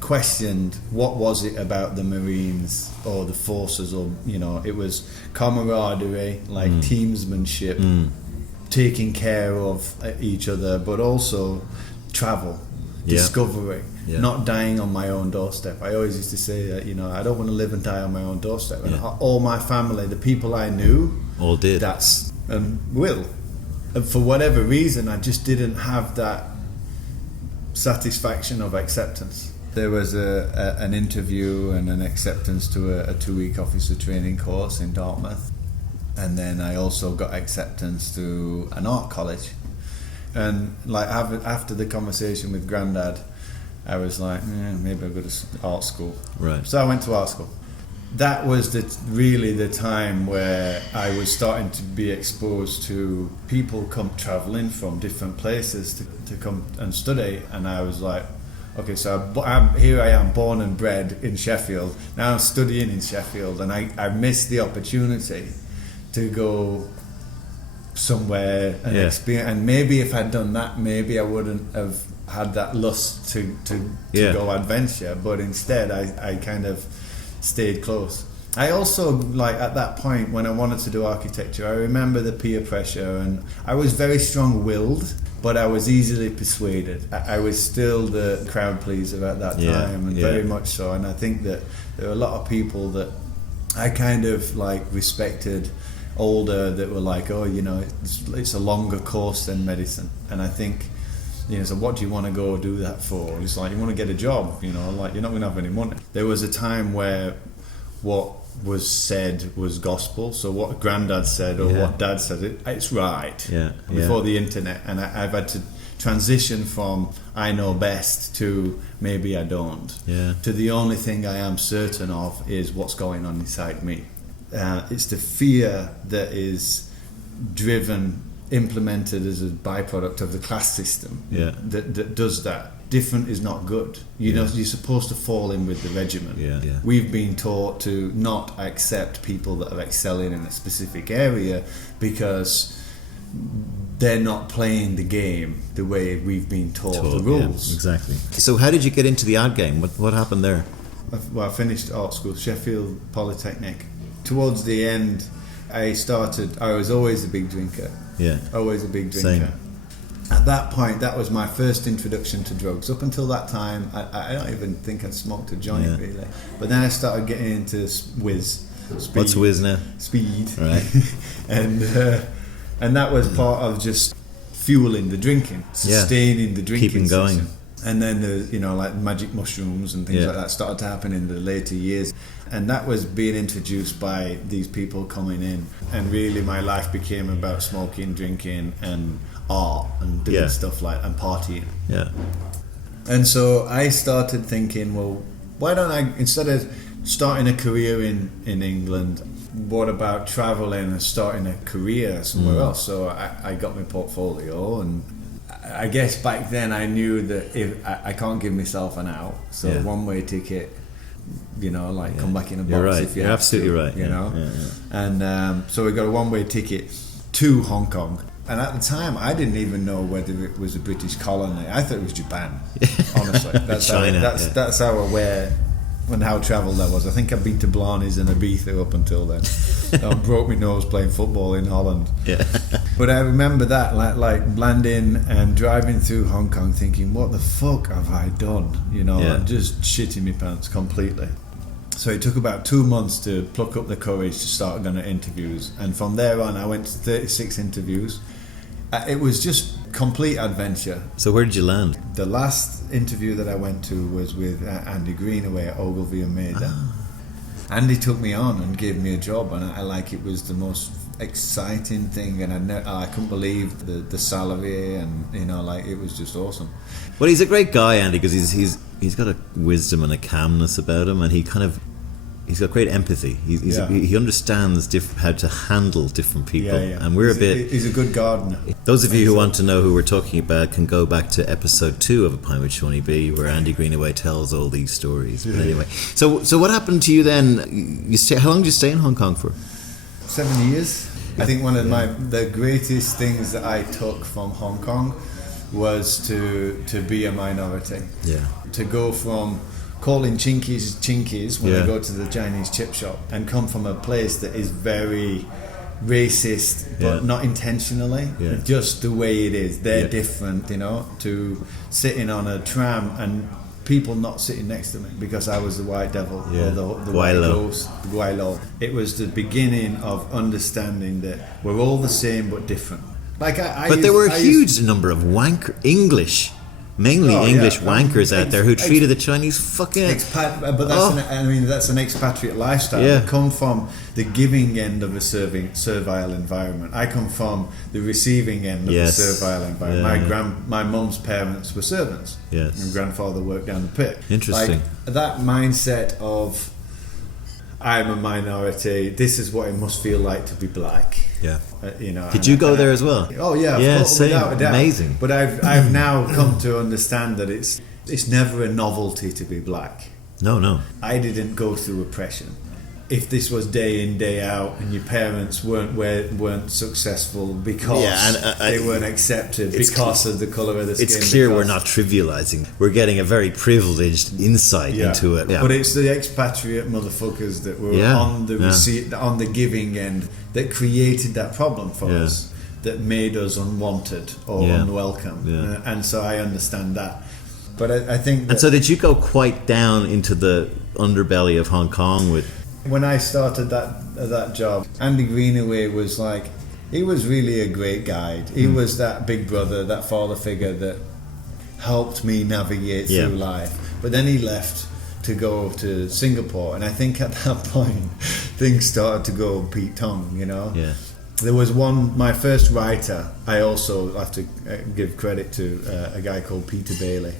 questioned what was it about the Marines or the forces, or, you know, it was camaraderie, like teamsmanship, taking care of each other, but also travel, discovery. Not dying on my own doorstep. I always used to say that, you know, I don't want to live and die on my own doorstep. And all my family, the people I knew, all did. That's will. And for whatever reason, I just didn't have that satisfaction of acceptance. There was an interview and an acceptance to a 2-week officer training course in Dartmouth. And then I also got acceptance to an art college. And like after the conversation with Grandad, I was like, maybe I'll go to art school. Right. So I went to art school. That was really the time where I was starting to be exposed to people come travelling from different places to come and study. And I was like, okay, so here I am, born and bred in Sheffield. Now I'm studying in Sheffield, and I missed the opportunity to go somewhere and experience. And maybe if I'd done that, maybe I wouldn't have had that lust to go adventure, but instead I kind of stayed close. I also, like, at that point when I wanted to do architecture, I remember the peer pressure, and I was very strong-willed, but I was easily persuaded. I was still the crowd pleaser at that time, and very much so. And I think that there are a lot of people that I kind of like respected older that were like, oh, you know, it's a longer course than medicine. And I think, you know, so what do you want to go do that for? It's like, you want to get a job, you know, like you're not going to have any money. There was a time where what was said was gospel. So what Grandad said or what Dad said, it's right. Before the internet. And I've had to transition from I know best to maybe I don't. To the only thing I am certain of is what's going on inside me. It's the fear that is implemented as a byproduct of the class system that does that. Different is not good. You know, you're supposed to fall in with the regiment. We've been taught to not accept people that are excelling in a specific area because they're not playing the game the way we've been taught the rules. Exactly. So how did you get into the ad game? What happened there? Well, I finished art school, Sheffield Polytechnic. Towards the end, I was always a big drinker. Always a big drinker. Same. At that point, that was my first introduction to drugs. Up until that time, I don't even think I'd smoked a joint, really. But then I started getting into whiz. Speed. What's whiz now? Speed. Right. and that was part of just fueling the drinking, sustaining the drinking. Keeping going. Session. And then the, you know, like magic mushrooms and things like that started to happen in the later years. And that was being introduced by these people coming in. And really my life became about smoking, drinking and art and doing stuff like and partying. And so I started thinking, well, why don't I, instead of starting a career in England, what about traveling and starting a career somewhere else? So I got my portfolio, and I guess back then I knew that if I can't give myself an out, so one-way ticket, you know, like come back in a box. You're right. If you You're have absolutely to, right. You know, and so we got a one-way ticket to Hong Kong. And at the time, I didn't even know whether it was a British colony. I thought it was Japan. Honestly, that's China. that's how aware and how travelled I was. I think I'd been to Blarney's and Ibiza up until then. I broke my nose playing football in Holland. Yeah. But I remember that, like landing and driving through Hong Kong thinking, what the fuck have I done? You know, Yeah. I'm just shitting my pants completely. So it took about 2 months to pluck up the courage to start going to interviews. And from there on, I went to 36 interviews. It was just complete adventure. So where did you land? The last interview that I went to was with Andy Greenaway at Ogilvy and Maida. Andy took me on and gave me a job, and it was the most exciting thing, and I couldn't believe the salary, and it was just awesome. Well, he's a great guy, Andy, because he's got a wisdom and a calmness about him, and he's got great empathy. He understands how to handle different people, and He's a good gardener. Those of you who want to know who we're talking about can go back to episode 2 of A Pint with Seaniebee, where Andy Greenaway tells all these stories. But anyway, so what happened to you then? How long did you stay in Hong Kong for? 7 years. I think one of the greatest things that I took from Hong Kong was to be a minority. Yeah. To go from calling chinkies when I go to the Chinese chip shop, and come from a place that is very racist, but not intentionally, just the way it is. They're different, to sitting on a tram and people not sitting next to me because I was the white devil or the white ghost, the Guilo. It was the beginning of understanding that we're all the same but different. But there were a huge number of mainly English wankers out there who treated the Chinese fucking... But that's an expatriate lifestyle. Yeah. I come from the giving end of a servile environment. I come from the receiving end of a servile environment. My mum's parents were servants. Yes. My grandfather worked down the pit. Interesting. That mindset of, I'm a minority, this is what it must feel like to be black. Yeah. Did you go there as well? Oh yeah, of course, same. Without a doubt. Amazing. But I've now come to understand that it's never a novelty to be black. No. I didn't go through oppression. If this was day in, day out, and your parents weren't successful because they weren't accepted because of the colour of the skin. It's clear we're not trivialising. We're getting a very privileged insight into it. Yeah. But it's the expatriate motherfuckers that were on the giving end that created that problem for us, that made us unwanted or unwelcome. Yeah. And so I understand that. But I think that... And so did you go quite down into the underbelly of Hong Kong with... When I started that job, Andy Greenaway was he was really a great guide. He was that big brother, that father figure that helped me navigate through life. But then he left to go to Singapore, and I think at that point things started to go Pete Tong, Yeah. There was my first writer, I also have to give credit to a guy called Peter Bailey.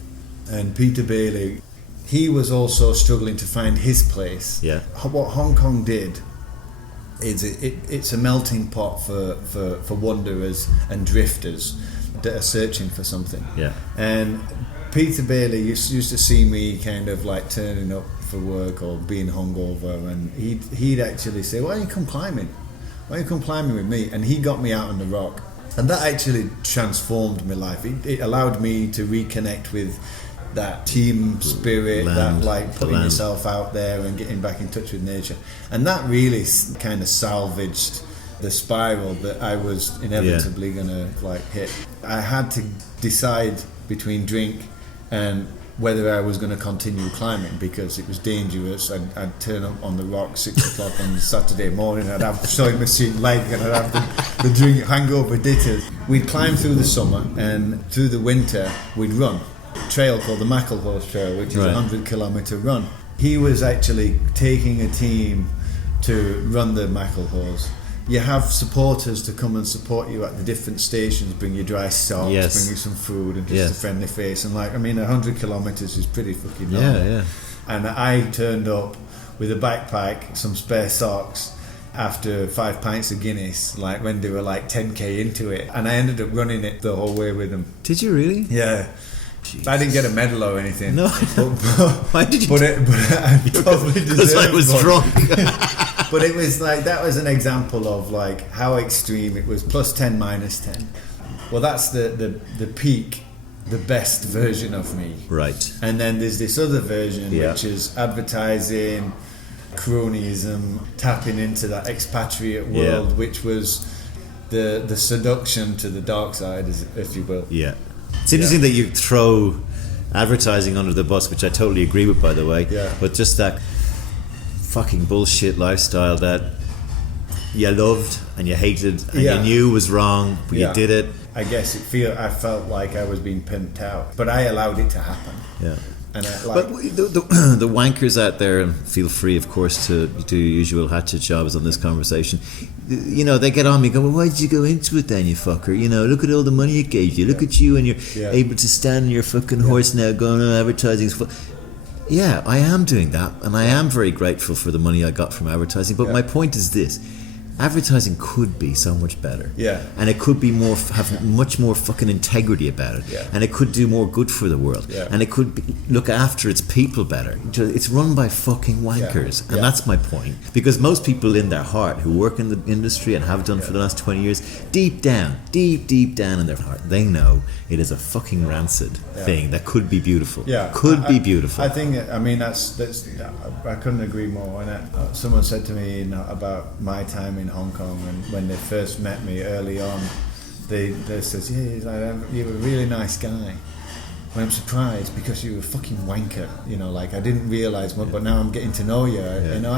And Peter Bailey, he was also struggling to find his place. Yeah. What Hong Kong did is it's a melting pot for wanderers and drifters that are searching for something. Yeah. And Peter Bailey used to see me kind of turning up for work or being hungover, and he'd actually say, "Why don't you come climbing? Why don't you come climbing with me?" And he got me out on the rock, and that actually transformed my life. It allowed me to reconnect with that team spirit, putting yourself out there and getting back in touch with nature, and that really kind of salvaged the spiral that I was inevitably gonna hit. I had to decide between drink and whether I was going to continue climbing, because it was dangerous. I'd turn up on the rock 6 o'clock on Saturday morning, I'd have sewing machine leg, and I'd have the drink hangover ditters. We'd climb through the summer, and through the winter we'd run a trail called the Macklehorse Trail, which is a 100-kilometre run. He was actually taking a team to run the Macklehorse. You have supporters to come and support you at the different stations, bring you dry socks, bring you some food, and just a friendly face. And 100 kilometres is pretty fucking long. Yeah. And I turned up with a backpack, some spare socks, after 5 pints of Guinness, when they were 10k into it. And I ended up running it the whole way with them. Did you really? Yeah. Jesus. I didn't get a medal or anything. No. Why did you? But I probably deserved because I was drunk. But it was that was an example of how extreme it was. +10, -10. Well, that's the peak the best version of me. Right. And then there's this other version, Yeah. which is advertising, cronyism, tapping into that expatriate world, which was the seduction to the dark side, if you will. Yeah. It's interesting that you throw advertising under the bus, which I totally agree with, by the way. Yeah. But just that fucking bullshit lifestyle that you loved and you hated and you knew was wrong, but you did it. I guess I felt like I was being pimped out, but I allowed it to happen. Yeah. And But the wankers out there, and feel free, of course, to do your usual hatchet jobs on this conversation. You know, they get on me, go, well, why did you go into it then, you fucker? You know, look at all the money it gave you. Look at you, and you're able to stand on your fucking horse now, going on advertising. Yeah, I am doing that, and I am very grateful for the money I got from advertising. But my point is this. Advertising could be so much better, and it could be have much more fucking integrity about it, and it could do more good for the world, and it could look after its people better. It's run by fucking wankers, and that's my point. Because most people in their heart who work in the industry and have done for the last 20 years, deep down in their heart, they know it is a fucking rancid thing that could be beautiful. Could be beautiful. I think. I mean, that's. I couldn't agree more. And someone said to me about my time in Hong Kong, and when they first met me early on, they said, "Yeah, you're a really nice guy." Well, I'm surprised because you're a fucking wanker. You know, like I didn't realise what, but now I'm getting to know you. You know,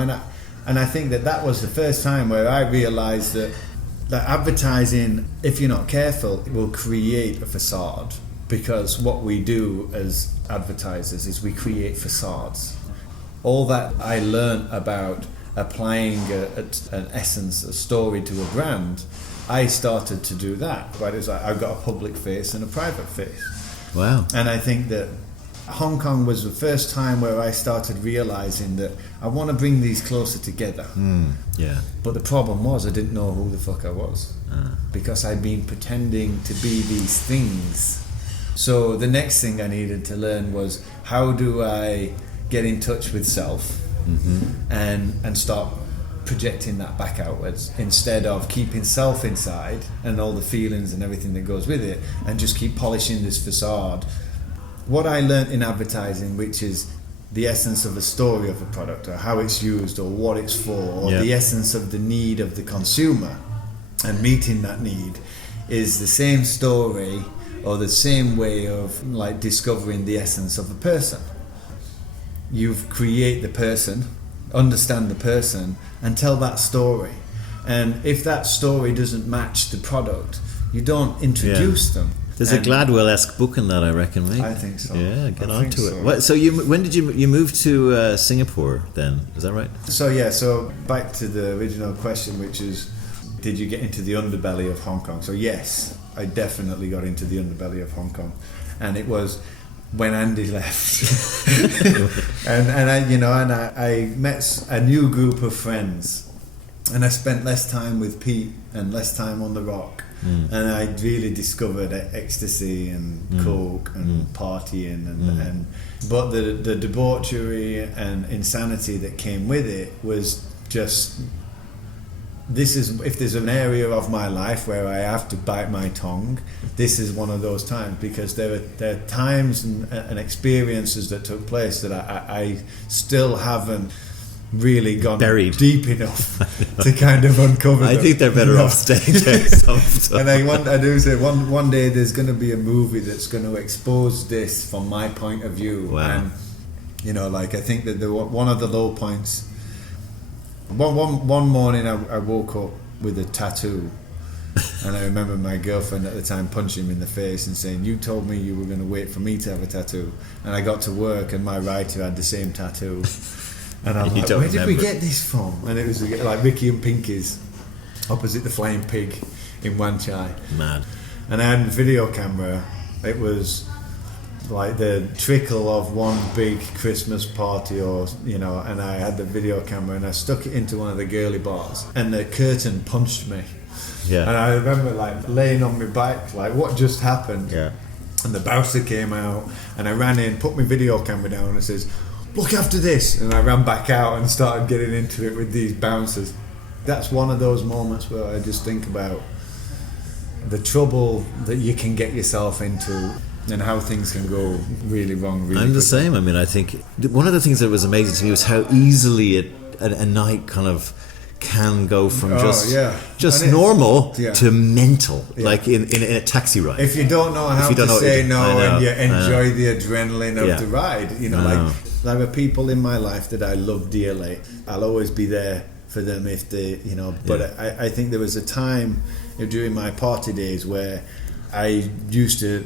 and I think that was the first time where I realised that advertising, if you're not careful, will create a facade. Because what we do as advertisers is we create facades. All that I learned about applying an essence, a story to a brand, I started to do that. Right? It's like I've got a public face and a private face. Wow. And I think that Hong Kong was the first time where I started realising that I want to bring these closer together. But the problem was I didn't know who the fuck I was. Because I'd been pretending to be these things. So the next thing I needed to learn was, how do I get in touch with self and start projecting that back outwards, instead of keeping self inside and all the feelings and everything that goes with it, and just keep polishing this facade. What I learned in advertising, which is the essence of a story of a product, or how it's used, or what it's for, or the essence of the need of the consumer, and meeting that need, is the same story or the same way of like discovering the essence of a person. You create the person, understand the person, and tell that story. And if that story doesn't match the product, you don't introduce them. There's a Gladwell-esque book in that, I reckon, right? I think so. Yeah, get on to it. So when did you move to Singapore then? Is that right? So back to the original question, which is, did you get into the underbelly of Hong Kong? So yes, I definitely got into the underbelly of Hong Kong, and it was when Andy left, and I met a new group of friends, and I spent less time with Pete and less time on the rock, and I really discovered ecstasy and coke and partying and but the debauchery and insanity that came with it was just. If there's an area of my life where I have to bite my tongue, this is one of those times, because there are times and experiences that took place that I still haven't really gone buried deep enough to kind of uncover them. I think they're better off staying there. And I do say one day there's going to be a movie that's going to expose this from my point of view. Wow. And I think that one of the low points. One morning I woke up with a tattoo, and I remember my girlfriend at the time punching me in the face and saying, "You told me you were going to wait for me to have a tattoo." And I got to work and my writer had the same tattoo, and I'm like, where did we get this from? And it was like Ricky and Pinky's opposite the Flying Pig in Wan Chai. Mad. And I had a video camera. It was like the trickle of one big Christmas party, and I had the video camera and I stuck it into one of the girly bars, and the curtain punched me. And I remember like laying on my back, like what just happened. And the bouncer came out, and I ran in, put my video camera down, and says, "Look after this," and I ran back out and started getting into it with these bouncers. That's one of those moments where I just think about the trouble that you can get yourself into and how things can go really wrong. Really I'm the quickly. same. I mean, I think one of the things that was amazing to me was how easily a night kind of can go from just normal to mental, like in a taxi ride. If you don't know how to say no and you enjoy the adrenaline of the ride, like there are people in my life that I love dearly. I'll always be there for them if they, but I think there was a time during my party days where I used to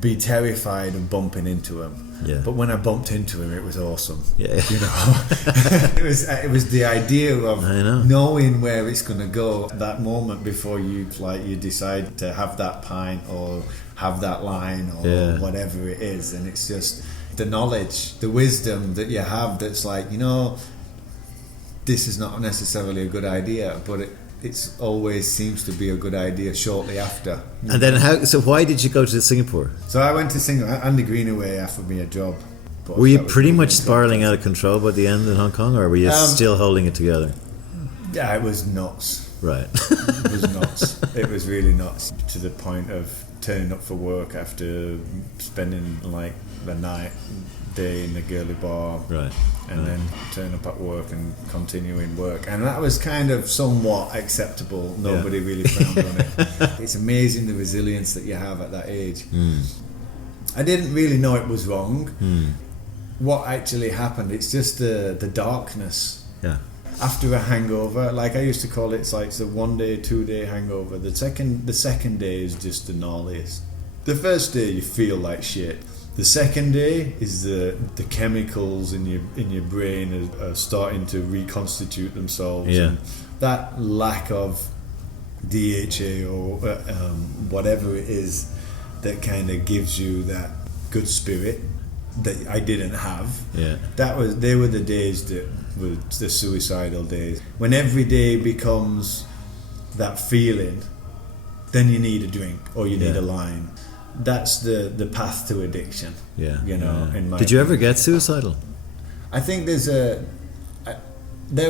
be terrified of bumping into him. Yeah. But when I bumped into him, it was awesome. Yeah. It was the idea of knowing where it's going to go. That moment before you decide to have that pint or have that line or whatever it is, and it's just the knowledge, the wisdom that you have. That's like, this is not necessarily a good idea, but it's always seems to be a good idea shortly after. And then so why did you go to Singapore? So I went to Singapore. Andy Greenaway offered me a job. Were you pretty much spiraling out of control by the end in Hong Kong, or were you still holding it together? Yeah, it was nuts. Right. It was nuts. It was really nuts, to the point of turning up for work after spending like the day in the Guillain-Barre, right, and then turn up at work and continuing work, and that was kind of somewhat acceptable. Nobody really frowned on it. It's amazing the resilience that you have at that age. I didn't really know it was wrong. What actually happened, it's just the darkness. After a hangover, like I used to call it, it's like the 1 day, 2 day hangover. The second day is just the gnarliest. The first day you feel like shit. The second day is the chemicals in your brain are starting to reconstitute themselves. And that lack of DHA or whatever it is that kind of gives you that good spirit that I didn't have. They were the days that were the suicidal days. When every day becomes that feeling, then you need a drink or you need a line. That's the path to addiction. In my Did you ever get suicidal? I think there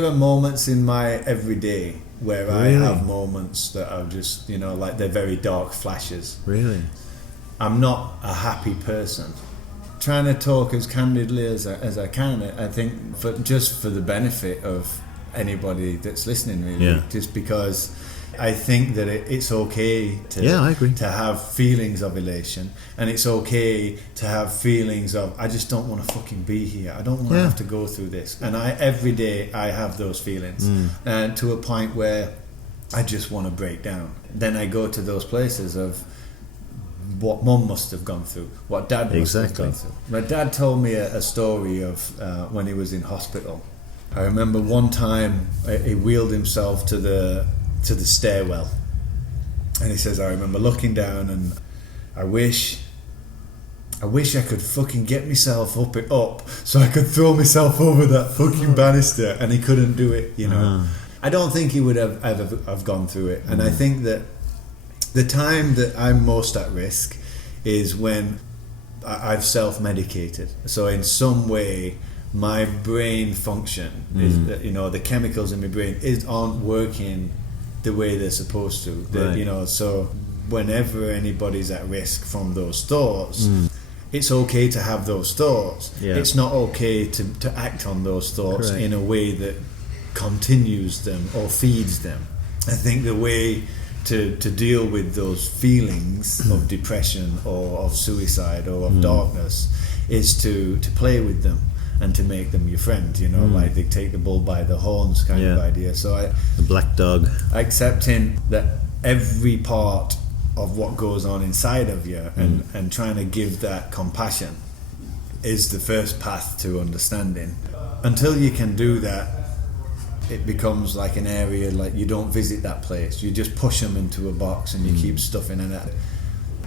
are moments in my everyday where I have moments that are just, like they're very dark flashes. Really? I'm not a happy person. Trying to talk as candidly as I can, I think, for the benefit of anybody that's listening, really. Just because I think that it's okay I agree, to have feelings of elation, and it's okay to have feelings of, I just don't want to fucking be here. I don't want to have to go through this. And every day I have those feelings, and to a point where I just want to break down. Then I go to those places of what Mum must have gone through, what Dad must have gone through. My dad told me a story of when he was in hospital. I remember one time he wheeled himself to the stairwell, and he says, I remember looking down and I wish I could fucking get myself up so I could throw myself over that fucking banister, and he couldn't do it, I don't think he would have ever have gone through it. And I think that the time that I'm most at risk is when I've self-medicated. So in some way my brain function is, the chemicals in my brain aren't working the way they're supposed to. So whenever anybody's at risk from those thoughts, it's okay to have those thoughts. It's not okay to act on those thoughts in a way that continues them or feeds them. I think the way to deal with those feelings of depression or of suicide or of darkness is to play with them and to make them your friend, like they take the bull by the horns kind of idea. So the black dog, accepting that every part of what goes on inside of you and trying to give that compassion is the first path to understanding. Until you can do that, it becomes like an area, like you don't visit that place, you just push them into a box and you keep stuffing in it.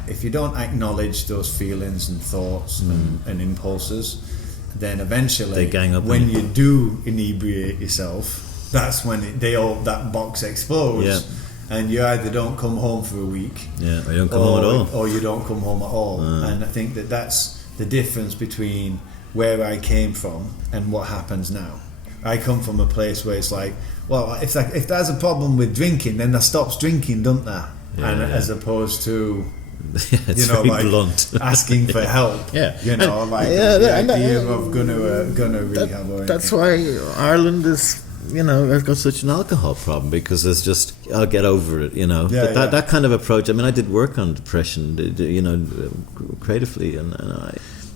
If you don't acknowledge those feelings and thoughts and impulses, then eventually they gang up when you do inebriate yourself, that's when that box explodes, and you either don't come home for a week, or you don't come home at all, or you don't come home at all. And I think that's the difference between where I came from and what happens now. I come from a place where it's like, well, if there's a problem with drinking, then that stops drinking, don't that? As opposed to it's you know, very like blunt. asking for help. Yeah. You know, And- like yeah, the and- idea of gonna rehab. Or That's anything. why Ireland is, I've got such an alcohol problem, because it's just, I'll get over it, Yeah, But yeah. that kind of approach, I mean, I did work on depression, creatively, and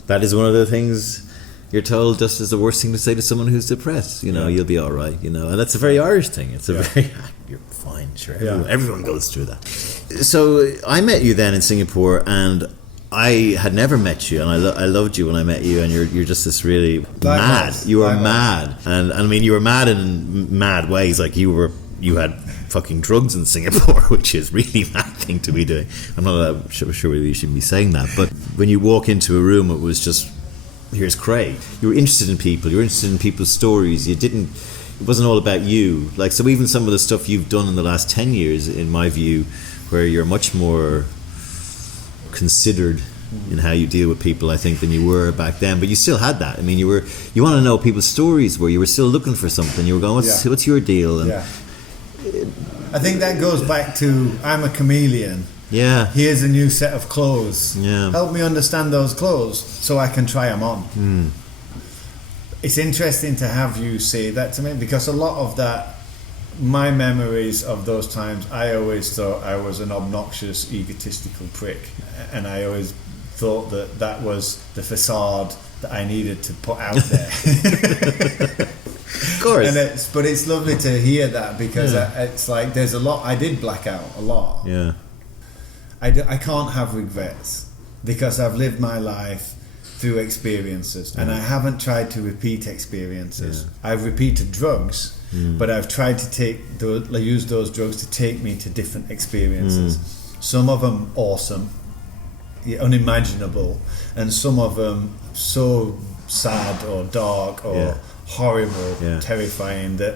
that is one of the things you're told just is the worst thing to say to someone who's depressed. You'll be all right, and that's a very Irish thing. It's a very, you're fine, sure. Everyone goes through that. So I met you then in Singapore, and I had never met you, and I loved you when I met you, and you're just this really mad. You were mad, and I mean, you were mad in mad ways. Like you had fucking drugs in Singapore, which is really mad thing to be doing. I'm not sure whether you shouldn't be saying that, but when you walk into a room, it was just, here's Craig. You were interested in people. You were interested in people's stories. It wasn't all about you. Like, so even some of the stuff you've done in the last 10 years, in my view, where you're much more considered in how you deal with people, I think, than you were back then. But you still had that. I mean, you want to know people's stories, where you were still looking for something. You were going, what's your deal? And I think that goes back to, I'm a chameleon. Yeah. Here's a new set of clothes. Yeah. Help me understand those clothes so I can try them on. It's interesting to have you say that to me, because a lot of that, my memories of those times, I always thought I was an obnoxious, egotistical prick, and I always thought that was the facade that I needed to put out there. Of course. But it's lovely to hear that, because it's like there's a lot. I did black out a lot. Yeah. I can't have regrets, because I've lived my life through experiences, and I haven't tried to repeat experiences. I've repeated drugs, but I've tried to use those drugs to take me to different experiences. Some of them awesome, unimaginable, and some of them so sad or dark or horrible, terrifying, that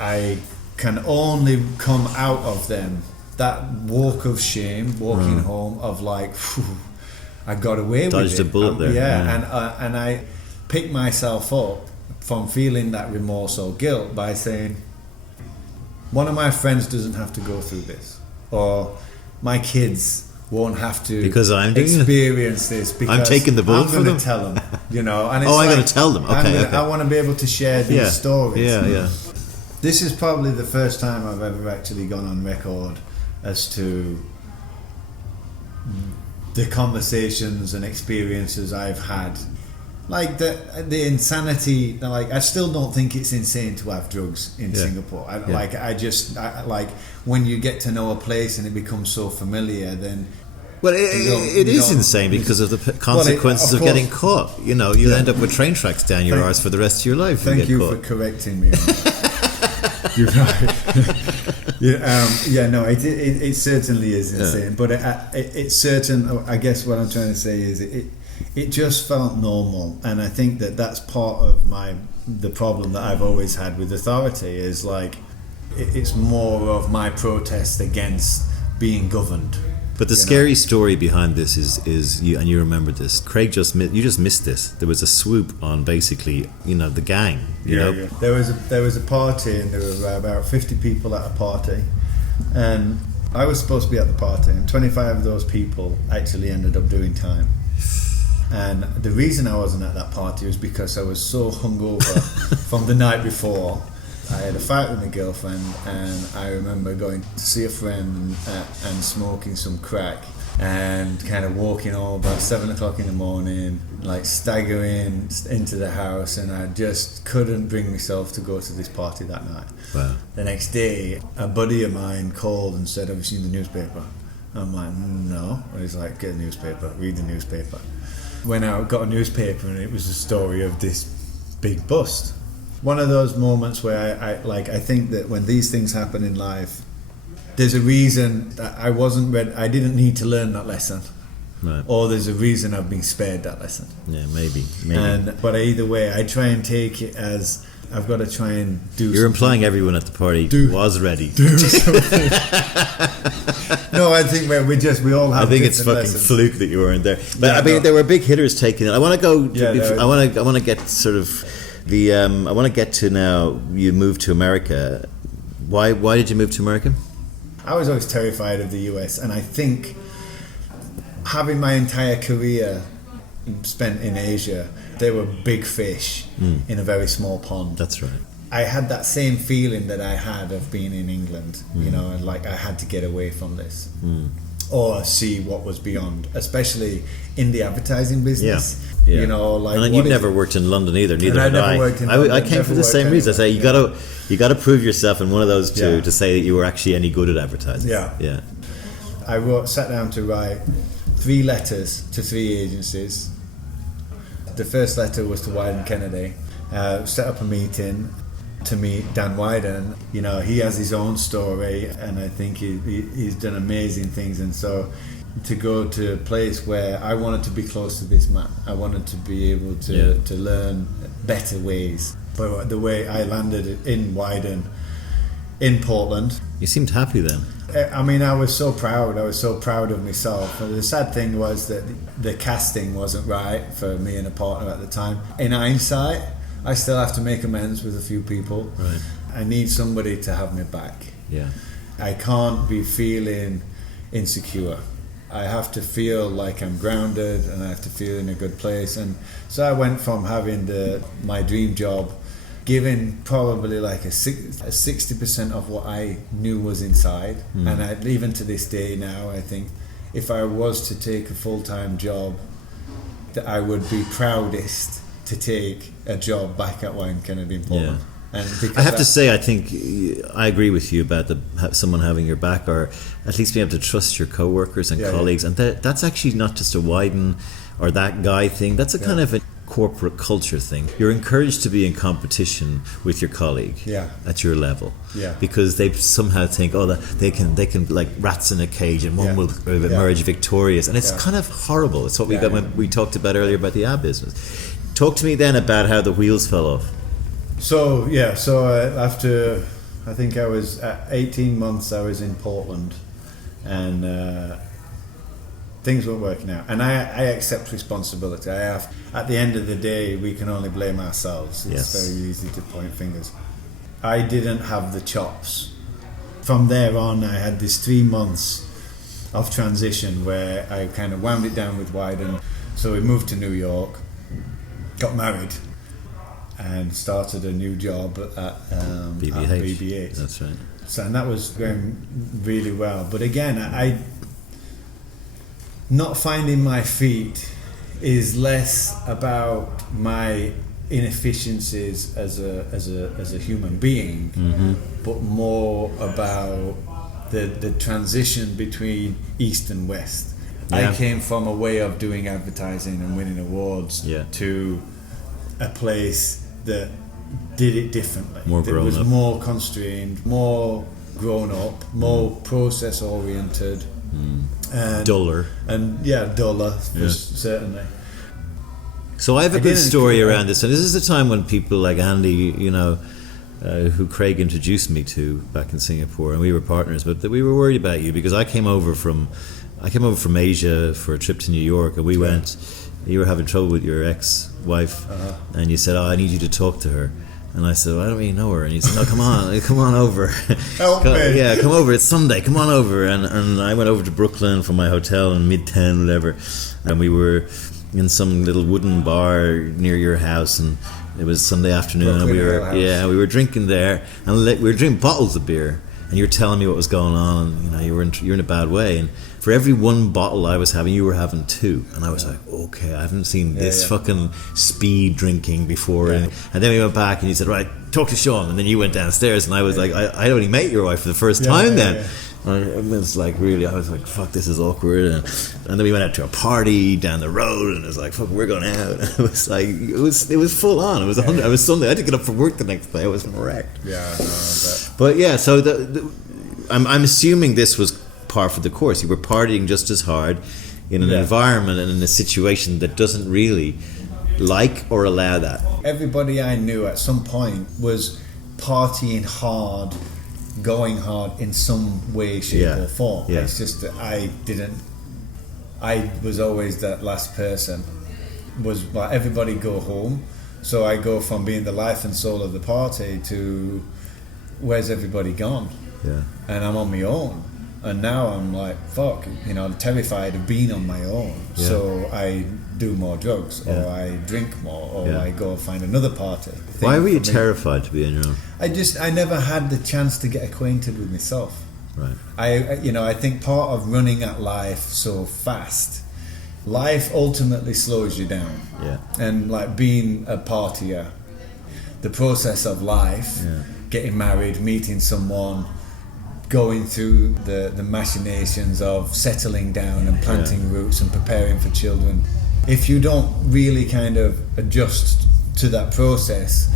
I can only come out of them, that walk of shame, walking home, of like, phew, I got away with it. Dodged a bullet there. And I pick myself up from feeling that remorse or guilt by saying, one of my friends doesn't have to go through this, or my kids won't have to, because I'm doing experience this, because I'm taking the bullet I'm for going them. to tell them, and it's I'm like, going to tell them. Okay, I want to be able to share these stories. Yeah. This is probably the first time I've ever actually gone on record as to the conversations and experiences I've had. Like the insanity, like, I still don't think it's insane to have drugs in Singapore. Like when you get to know a place and it becomes so familiar, then well, it is insane because of the consequences of getting caught. You'll end up with train tracks down your arse for the rest of your life. Thank you for correcting me. You're right. It certainly is insane, but it's certain. I guess what I'm trying to say is it just felt normal, and I think that's part of the problem that I've always had with authority, is like it's more of my protest against being governed. But the scary story behind this is you, and you remember this. Craig you just missed this. There was a swoop on basically, the gang. You know? There was a party, and there were about 50 people at a party, and I was supposed to be at the party, and 25 of those people actually ended up doing time. And the reason I wasn't at that party was because I was so hungover from the night before. I had a fight with my girlfriend, and I remember going to see a friend and smoking some crack, and kind of walking home about 7 o'clock in the morning, like staggering into the house, and I just couldn't bring myself to go to this party that night. Wow. The next day, a buddy of mine called and said, "Have you seen the newspaper?" I'm like, "No." And he's like, "Get a newspaper, read the newspaper." Went out, got a newspaper, and it was the story of this big bust. One of those moments where I think that when these things happen in life, there's a reason that I wasn't ready. I didn't need to learn that lesson, right? Or there's a reason I've been spared that lesson. Yeah, maybe. But either way, I try and take it as I've got to try and do. You're implying everyone at the party was ready. Do something. No, I think we all have. I think it's fucking lessons. fluke that you weren't there. But I mean, there were big hitters taking it. I want to go. I want to get sort of the. I want to get to now. You moved to America. Why did you move to America? I was always terrified of the US, and I think having my entire career spent in Asia, they were big fish in a very small pond. That's right. I had that same feeling that I had of being in England, you know, and like I had to get away from this or see what was beyond, especially in the advertising business. Yeah. You know, like, and you've never worked in London either. Neither had I. I came for the same reason. I say you got to prove yourself in one of those two to say that you were actually any good at advertising. Yeah. I sat down to write 3 letters to 3 agencies. The first letter was to Wyden Kennedy. Set up a meeting to meet Dan Wyden. You know, he has his own story, and I think he's done amazing things. And so, to go to a place where I wanted to be close to this man, I wanted to be able to learn better ways. But the way I landed in Wyden, in Portland, you seemed happy then. I mean, I was so proud. I was so proud of myself. And the sad thing was that the casting wasn't right for me and a partner at the time. In hindsight, I still have to make amends with a few people. Right. I need somebody to have me back. Yeah. I can't be feeling insecure. I have to feel like I'm grounded, and I have to feel in a good place. And so I went from having my dream job, giving probably like a 60% of what I knew was inside. And even to this day now, I think if I was to take a full-time job, that I would be proudest to take a job back at Wyden Kennedy in Portland. And I have to say, I think I agree with you about someone having your back, or at least being able to trust your co-workers and colleagues. And that's actually not just a Wyden or that guy thing. That's a kind of a corporate culture thing. You're encouraged to be in competition with your colleague at your level, because they somehow think, that they can like rats in a cage, and one will emerge victorious. And it's kind of horrible. It's what we got when we talked about earlier about the ad business. Talk to me then about how the wheels fell off. So after, I think I was at 18 months, I was in Portland, and things weren't working out. And I accept responsibility. At the end of the day, we can only blame ourselves. It's very easy to point fingers. I didn't have the chops. From there on, I had this 3 months of transition where I kind of wound it down with Wyden. So we moved to New York, got married, and started a new job at BBH. That's right. So, and that was going really well. But again, I not finding my feet is less about my inefficiencies as a human being, but more about the transition between East and West. I came from a way of doing advertising and winning awards to a place that did it differently. It was more constrained, more grown up, more process oriented, and duller. And duller, certainly. So I have a good story around this, and this is the time when people like Andy, who Craig introduced me to back in Singapore, and we were partners, but we were worried about you because I came over from Asia for a trip to New York, and we went. You were having trouble with your ex-wife, and you said, I need you to talk to her. And I said, I don't really know her. And you said, no, come on over. Help me. Yeah, come over. It's Sunday. Come on over. And I went over to Brooklyn from my hotel in Midtown, whatever. And we were in some little wooden bar near your house, and it was Sunday afternoon, Brooklyn and we were drinking there, and we were drinking bottles of beer. And you were telling me what was going on, and you're in a bad way. And for every one bottle I was having, you were having 2. And I was like, okay, I haven't seen this fucking speed drinking before. And then we went back, and you said, right, talk to Sean. And then you went downstairs, and I was like, I only met your wife for the first time then. And it was like, really, I was like, fuck, this is awkward. And then we went out to a party down the road, and it was like, fuck, we're going out. And it was like, it was full on. It was it was Sunday. I had to get up for work the next day. I was wrecked. But yeah, so I'm assuming this was par for the course. You were partying just as hard in an environment and in a situation that doesn't really like or allow that. Everybody I knew at some point was partying hard, going hard in some way, shape or form. It's just that I was always that last person. Was like, everybody go home. So I go from being the life and soul of the party to where's everybody gone? And I'm on my own. And now I'm like, fuck, I'm terrified of being on my own. Yeah. So I do more drugs, or Yeah. I drink more, or Yeah. I go find another party. Why were you For me, terrified to be on your own? I never had the chance to get acquainted with myself. Right. I think part of running at life so fast, life ultimately slows you down. Yeah. And like being a partier, the process of life, Yeah. getting married, meeting someone, going through the machinations of settling down and planting roots and preparing for children. If you don't really kind of adjust to that process,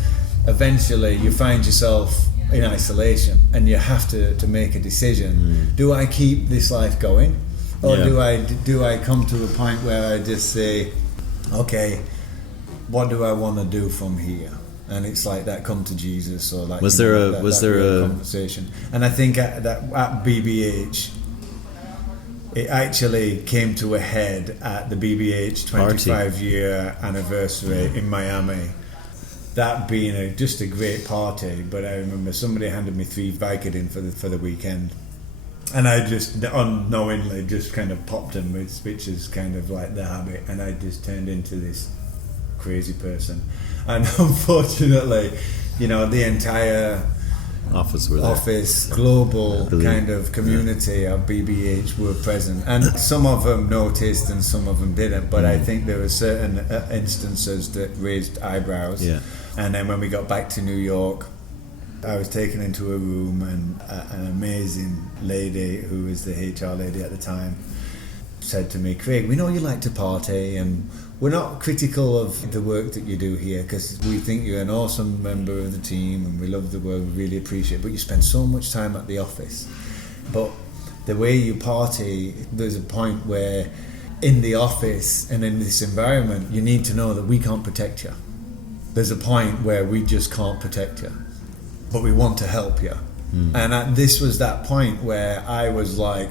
eventually you find yourself in isolation, and you have to make a decision. Do I keep this life going, or do I come to a point where I just say, okay, what do I want to do from here? And it's like that come to Jesus, or like Was there a conversation? And I think at BBH, it actually came to a head at the BBH 25-year anniversary in Miami. That being just a great party, but I remember somebody handed me 3 Vicodin for the weekend, and I just unknowingly just kind of popped them, which is kind of like the habit, and I just turned into this crazy person. And unfortunately, the entire office global kind of community of BBH were present, and some of them noticed and some of them didn't, but I think there were certain instances that raised eyebrows. And then when we got back to New York, I was taken into a room, and an amazing lady who was the HR lady at the time said to me, Craig, we know you like to party, and we're not critical of the work that you do here, because we think you're an awesome member of the team and we love the work, we really appreciate it, but you spend so much time at the office. But the way you party, there's a point where in the office and in this environment, you need to know that we can't protect you. There's a point where we just can't protect you, but we want to help you. And this was that point where I was like,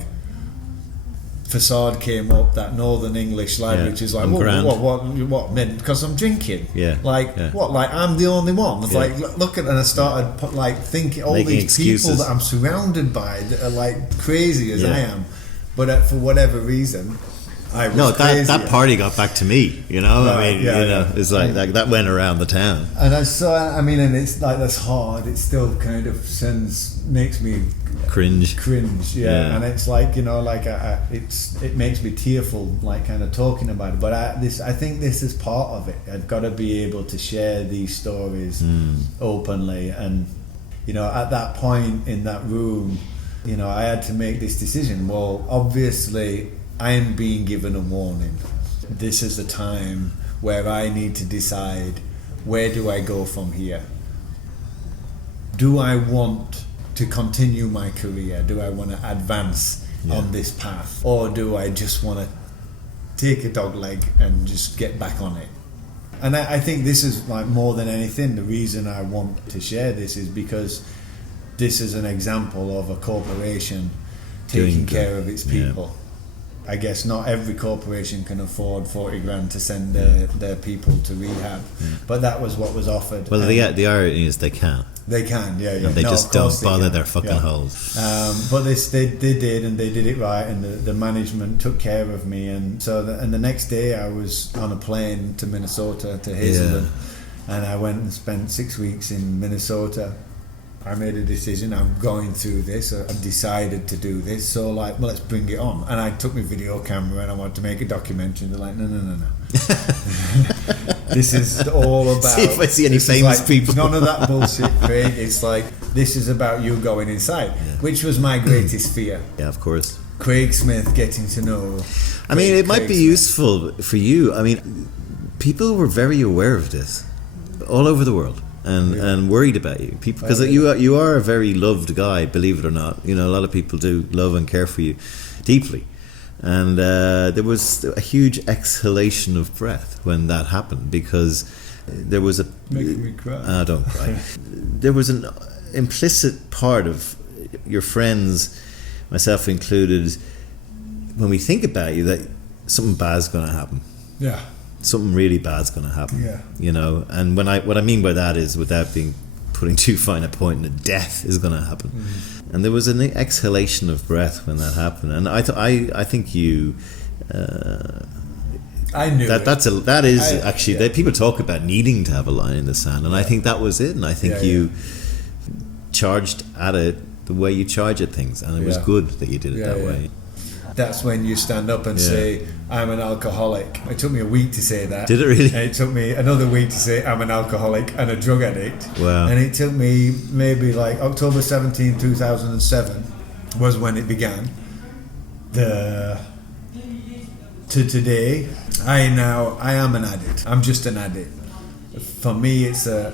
facade came up, that Northern English language is like, what, because I'm drinking? What, like I'm the only one? It's like, look at, and I started thinking, all Making these excuses. people that I'm surrounded by that are like crazy as I am, but for whatever reason, I was crazy. That party got back to me, it's like that went around the town. And I saw, and it's like, that's hard, it still kind of makes me cringe, and it's like, it makes me tearful, like kind of talking about it, but I think this is part of it. I've got to be able to share these stories openly, and at that point in that room, I had to make this decision. Well, obviously I am being given a warning. This is the time where I need to decide, where do I go from here? Do I want to continue my career? Do I want to advance on this path? Or do I just want to take a dog leg and just get back on it? And I think this is, like, more than anything, the reason I want to share this is because this is an example of a corporation taking care of its people. I guess not every corporation can afford 40 grand to send their people to rehab, but that was what was offered. Well, the irony is they can. They can, And they just don't bother their fucking holes. But they did, and they did it right, and the management took care of me, and so the next day I was on a plane to Minnesota, to Hazelden, and I went and spent 6 weeks in Minnesota. I made a decision, I'm going through this, I've decided to do this, so like, well, let's bring it on. And I took my video camera and I wanted to make a documentary, and they're like, no. This is all about... See if I see any famous people. None of that bullshit, Craig. It's like, this is about you going inside, which was my greatest fear. Yeah, of course. Craig Smith getting to know... it might be useful for you. People were very aware of this all over the world. And worried about you, people, because you are a very loved guy, believe it or not. A lot of people do love and care for you deeply, and there was a huge exhalation of breath when that happened, because there was a... Making me cry. Don't cry. There was an implicit part of your friends, myself included, when we think about you, that something bad's going to happen. Yeah. Something really bad's going to happen. And what I mean by that is, without being putting too fine a point, and death is going to happen. And there was an exhalation of breath when that happened, and I think you. I knew that is people talk about needing to have a line in the sand, and I think that was it. And I think you charged at it the way you charge at things, and it was good that you did it that way. That's when you stand up and say, I'm an alcoholic. It took me a week to say that. Did it really? And it took me another week to say I'm an alcoholic and a drug addict. Wow. And it took me maybe like October 17, 2007 was when it began. To today, I am an addict. I'm just an addict. For me, it's a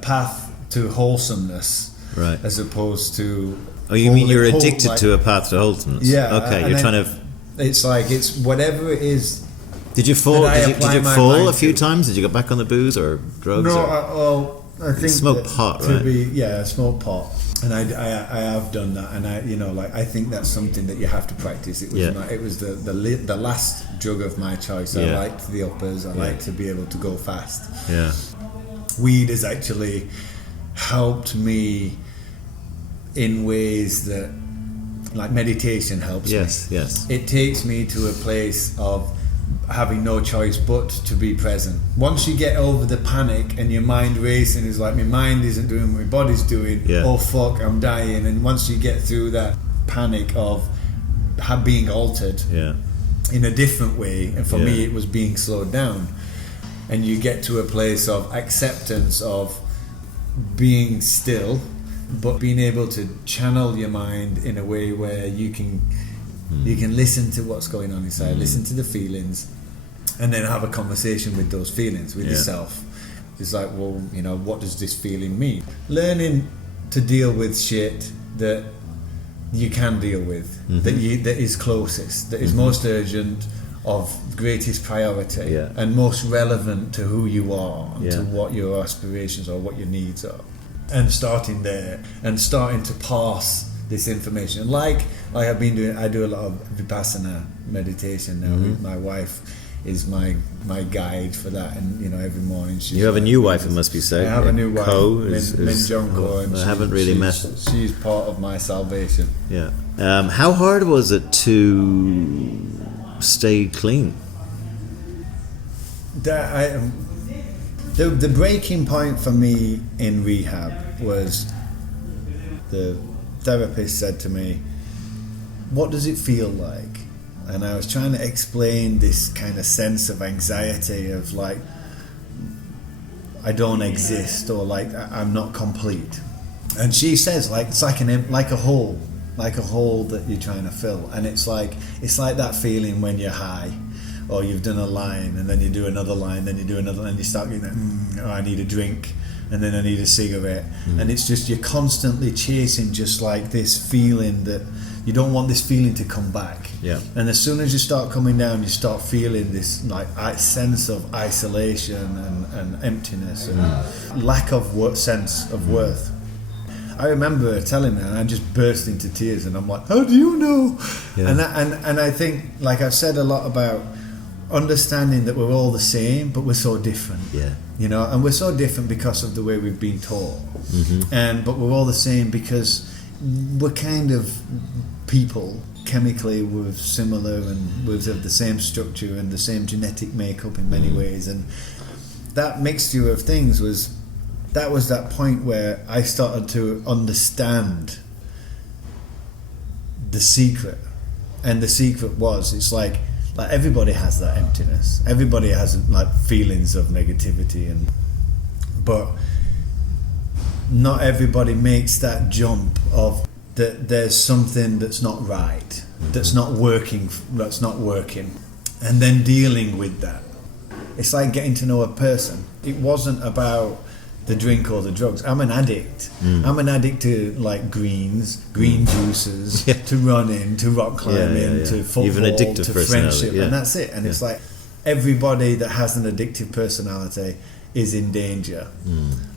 path to wholesomeness, right, as opposed to... Oh, you mean you're addicted to a path to wholesomeness? Yeah. Okay, you're trying to... It's like, it's whatever it is. Did you fall? Did you fall a few to. times? Did you go back on the booze or drugs? No, I think... Smoke pot, right? I smoke pot. And I have done that, and I think that's something that you have to practice. It was the last drug of my choice. I liked the uppers. I liked to be able to go fast. Yeah. Weed has actually helped me in ways that, like meditation helps me. Yes. It takes me to a place of having no choice but to be present. Once you get over the panic and your mind racing is like, my mind isn't doing what my body's doing, oh fuck, I'm dying, and once you get through that panic of being altered in a different way, and for me it was being slowed down, and you get to a place of acceptance of being still, but being able to channel your mind in a way where you can listen to what's going on inside, listen to the feelings, and then have a conversation with those feelings, with yourself. It's like, well, what does this feeling mean? Learning to deal with shit that you can deal with, that is closest, that is most urgent, of greatest priority, and most relevant to who you are, and to what your aspirations are, what your needs are. And starting there, and starting to pass this information, like I've been doing. I do a lot of Vipassana meditation now. My wife is my guide for that, and every morning she's... You have a new wife, it must be said. I have a new wife, Min Jonko, and I haven't really met. She's part of my salvation. Yeah. How hard was it to stay clean? The breaking point for me in rehab was the therapist said to me, what does it feel like? And I was trying to explain this kind of sense of anxiety of like, I don't exist, or like I'm not complete. And she says, like, it's like a hole that you're trying to fill. And it's like that feeling when you're high, or you've done a line, and then you do another line, then you do another, and you start getting that, I need a drink, and then I need a cigarette. And it's just, you're constantly chasing just like this feeling that you don't want this feeling to come back. Yeah. And as soon as you start coming down, you start feeling this like sense of isolation and emptiness and lack of sense of worth. I remember telling her, and I just burst into tears, and I'm like, how do you know? Yeah. And I think, like I've said a lot about understanding that we're all the same, but we're so different. Yeah. And we're so different because of the way we've been taught. But we're all the same because we're kind of people chemically, we're similar, and we have the same structure and the same genetic makeup in many ways. And that mixture of things was that point where I started to understand the secret. And the secret was, it's like everybody has that emptiness. Everybody has like feelings of negativity, but not everybody makes that jump of that there's something that's not right, that's not working, and then dealing with that. It's like getting to know a person. It wasn't about the drink or the drugs. I'm an addict. I'm an addict to like green juices, to running, to rock climbing, to football, to friendship, and that's it. And it's like everybody that has an addictive personality is in danger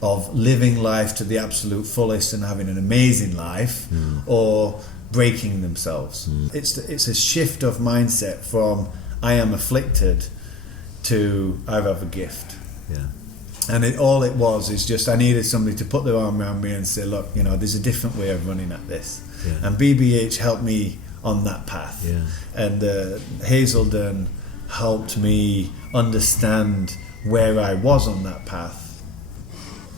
of living life to the absolute fullest and having an amazing life, or breaking themselves. It's a shift of mindset from I am afflicted to I have a gift. Yeah. And all it was is just I needed somebody to put their arm around me and say, look, you know, there's a different way of running at this. Yeah. And BBH helped me on that path. Yeah. And Hazelden helped me understand where I was on that path.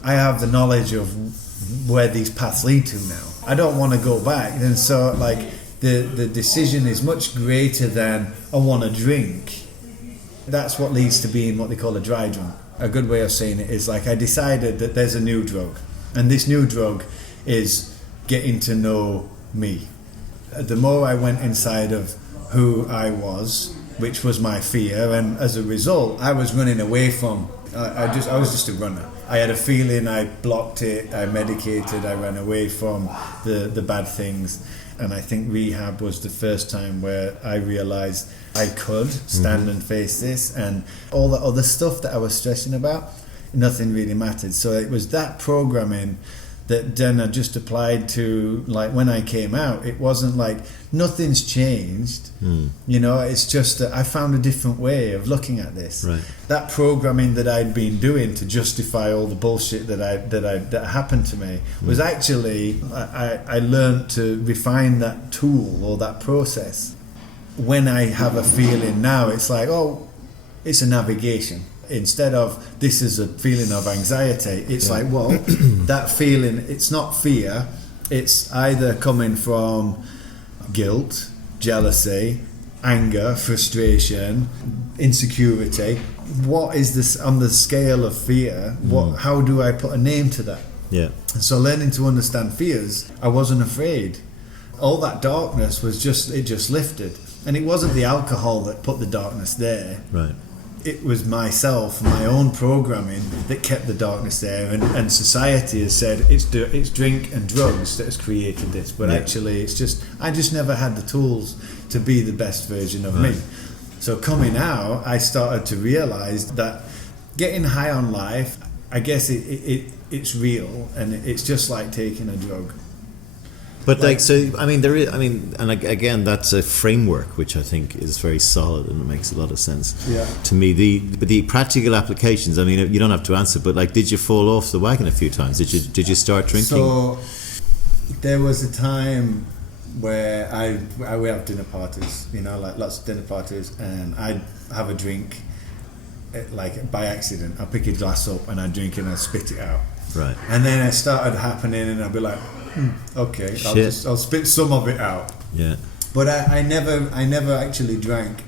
I have the knowledge of where these paths lead to now. I don't want to go back. And so, like, the decision is much greater than I want to drink. That's what leads to being what they call a dry drunk. A good way of saying it is like I decided that there's a new drug, and this new drug is getting to know me. The more I went inside of who I was, which was my fear, and as a result I was running away from I was just a runner. I had a feeling, I blocked it, I medicated, I ran away from the bad things. And I think rehab was the first time where I realised I could stand and face this, and all the other stuff that I was stressing about, nothing really mattered. So it was that programming that then I just applied to, like, when I came out. It wasn't like nothing's changed, you know, it's just that I found a different way of looking at this. Right. That programming that I'd been doing to justify all the bullshit that happened to me was actually, I learned to refine that tool or that process. When I have a feeling now, it's like, oh, it's a navigation. Instead of this is a feeling of anxiety, it's like, well, that feeling, it's not fear, it's either coming from guilt, jealousy, anger, frustration, insecurity. What is this on the scale of fear? How do I put a name to that? Yeah. So learning to understand fears, I wasn't afraid. All that darkness was just lifted. And it wasn't the alcohol that put the darkness there. Right. It was myself, my own programming that kept the darkness there, and society has said it's drink and drugs that has created this, but actually it's just, I just never had the tools to be the best version of me. So coming out, I started to realise that getting high on life, I guess it's real, and it's just like taking a drug. But and again, that's a framework which I think is very solid and it makes a lot of sense to me. The practical applications, I mean, you don't have to answer, but like, did you fall off the wagon a few times? Did you start drinking? So there was a time where I would have dinner parties, you know, like lots of dinner parties, and I'd have a drink, like by accident. I'd pick a glass up and I'd drink it and I'd spit it out. Right. And then it started happening, and I'd be like, okay, I'll spit some of it out. Yeah. But I never actually drank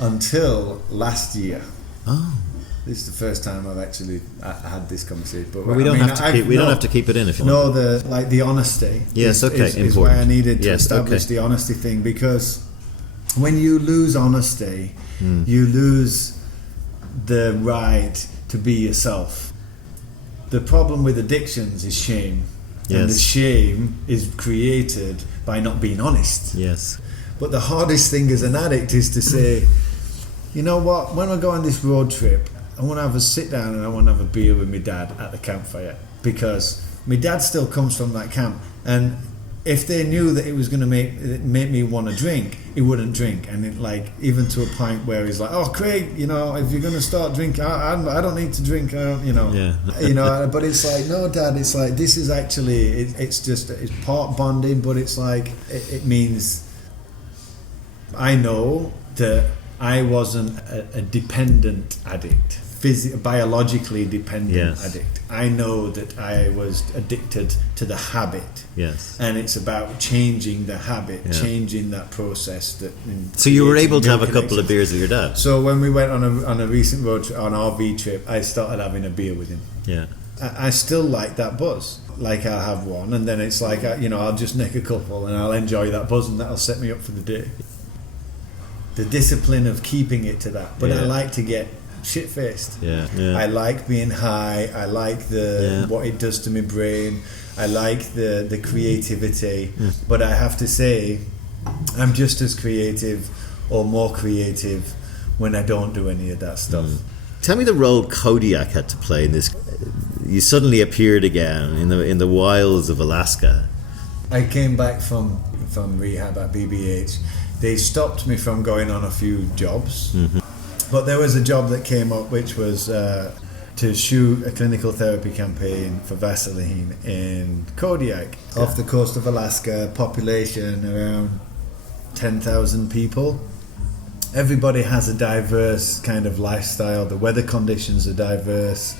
until last year. Oh. This is the first time I've actually had this conversation. But well, we don't have to keep it in if you want. No, the honesty. Yes, is why I needed to establish the honesty thing, because when you lose honesty, you lose the right to be yourself. The problem with addictions is shame. Yes. And the shame is created by not being honest. Yes. But the hardest thing as an addict is to say, you know what, when I go on this road trip, I want to have a sit down and I want to have a beer with my dad at the campfire, because my dad still comes from that camp, and if they knew that it was going to make me want to drink, he wouldn't drink. And it, like, even to a point where he's like, oh, Craig, you know, if you're going to start drinking, I don't need to drink, you know. Yeah. You know, but it's like, no, Dad, it's like, this is actually, it's part bonding, but it's like, it means I know that I wasn't a dependent addict, biologically dependent addict. I know that I was addicted to the habit. Yes. And it's about changing the habit, changing that process. So you were able to have a couple of beers with your dad? So when we went on a recent road trip, on RV trip, I started having a beer with him. Yeah. I still like that buzz. Like, I'll have one, and then it's like, you know, I'll just nick a couple and I'll enjoy that buzz, and that'll set me up for the day. The discipline of keeping it to that. But I like to get shit-faced. I like being high. I like what it does to my brain. I like the creativity. But I have to say, I'm just as creative or more creative when I don't do any of that stuff. Tell me the role Kodiak had to play in this. You suddenly appeared again in the wilds of Alaska. I came back from rehab at BBH. They stopped me from going on a few jobs. But there was a job that came up which was to shoot a clinical therapy campaign for Vaseline in Kodiak, off the coast of Alaska, population around 10,000 people. Everybody has a diverse kind of lifestyle. The weather conditions are diverse.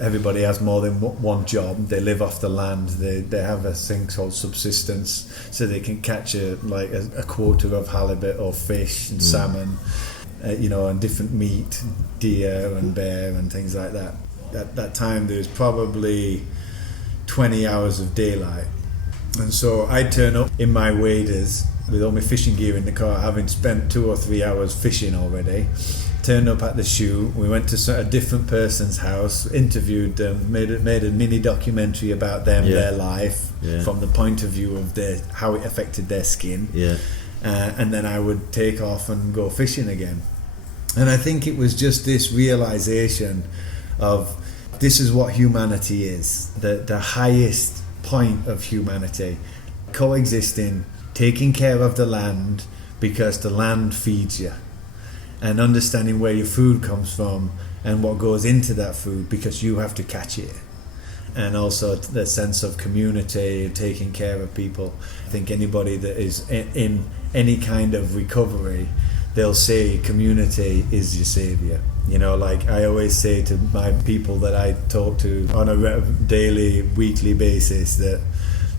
Everybody has more than one job. They live off the land. They have a thing called subsistence, so they can catch a quarter of halibut or fish and salmon, and different meat, deer and bear and things like that. At that time, there's probably 20 hours of daylight, and so I turn up in my waders with all my fishing gear in the car, having spent 2 or 3 hours fishing already. Turned up at the shoot. We went to a different person's house, interviewed them, made a mini documentary about them, their life, from the point of view of how it affected their skin. And then I would take off and go fishing again. And I think it was just this realization of this is what humanity is, the highest point of humanity, coexisting, taking care of the land because the land feeds you, and understanding where your food comes from and what goes into that food because you have to catch it. And also the sense of community, taking care of people. I think anybody that is in any kind of recovery, they'll say community is your saviour. Like I always say to my people that I talk to on a daily, weekly basis, that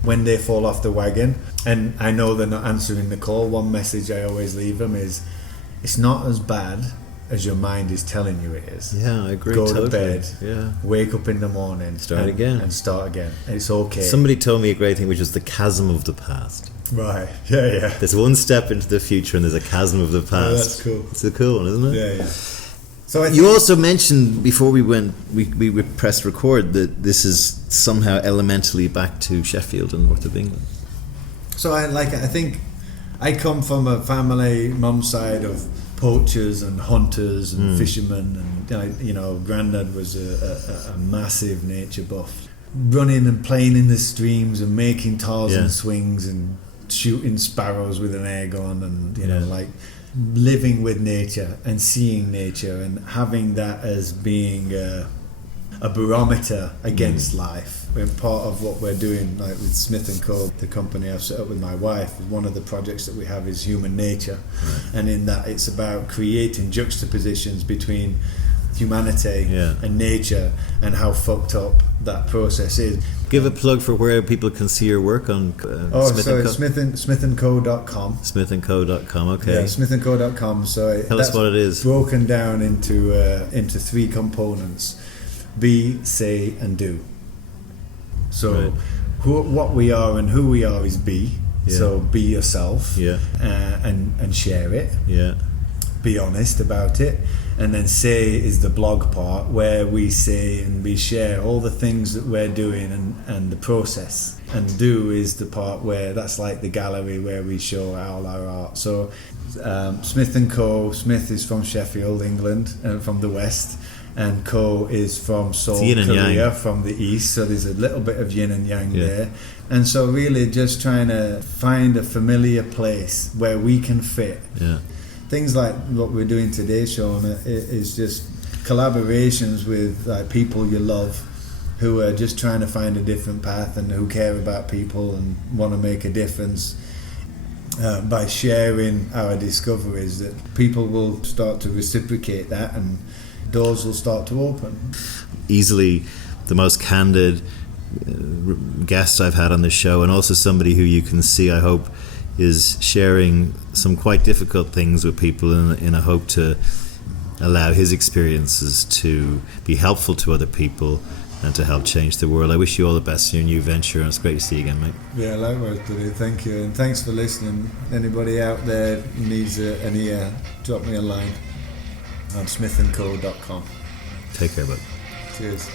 when they fall off the wagon and I know they're not answering the call, one message I always leave them is, it's not as bad as your mind is telling you it is. Yeah, I agree. Go totally. to bed. Yeah. Wake up in the morning. Start again. It's okay. Somebody told me a great thing, which is the chasm of the past. Right. Yeah. There's one step into the future, and there's a chasm of the past. Oh, that's cool. It's a cool one, isn't it? Yeah. So you also mentioned before we pressed record that this is somehow elementally back to Sheffield and north of England. So I think I come from a family, mum's side, of poachers and hunters and fishermen, and Grandad was a massive nature buff, running and playing in the streams and making Tarzan swings and shooting sparrows with an air gun, and like living with nature and seeing nature and having that as being a barometer against life. And part of what we're doing, like with Smith & Co., the company I've set up with my wife, one of the projects that we have is human nature. And in that it's about creating juxtapositions between humanity and nature and how fucked up that process is. Give a plug for where people can see your work on smithandco.com. Smithandco.com, okay. Yeah, smithandco.com. So tell us what it is. Broken down into 3 components: be, say, and do. So what we are and who we are is be. So be yourself. And share it. Be honest about it. And then say is the blog part, where we say and we share all the things that we're doing and the process. And do is the part where that's like the gallery where we show all our art. So Smith & Co. Smith is from Sheffield, England, from the west. And Co is from Seoul, Korea, from the east. So there's a little bit of yin and yang there. And so really just trying to find a familiar place where we can fit. Things like what we're doing today, Sean, is just collaborations with people you love, who are just trying to find a different path and who care about people and want to make a difference. By sharing our discoveries, that people will start to reciprocate that and doors will start to open. Easily the most candid guest I've had on the show, and also somebody who you can see, I hope, is sharing some quite difficult things with people in a hope to allow his experiences to be helpful to other people and to help change the world. I wish you all the best in your new venture, and it's great to see you again, mate. Yeah, likewise, buddy. Thank you, and thanks for listening. Anybody out there needs an ear, drop me a line on smithandco.com. Take care, bud. Cheers.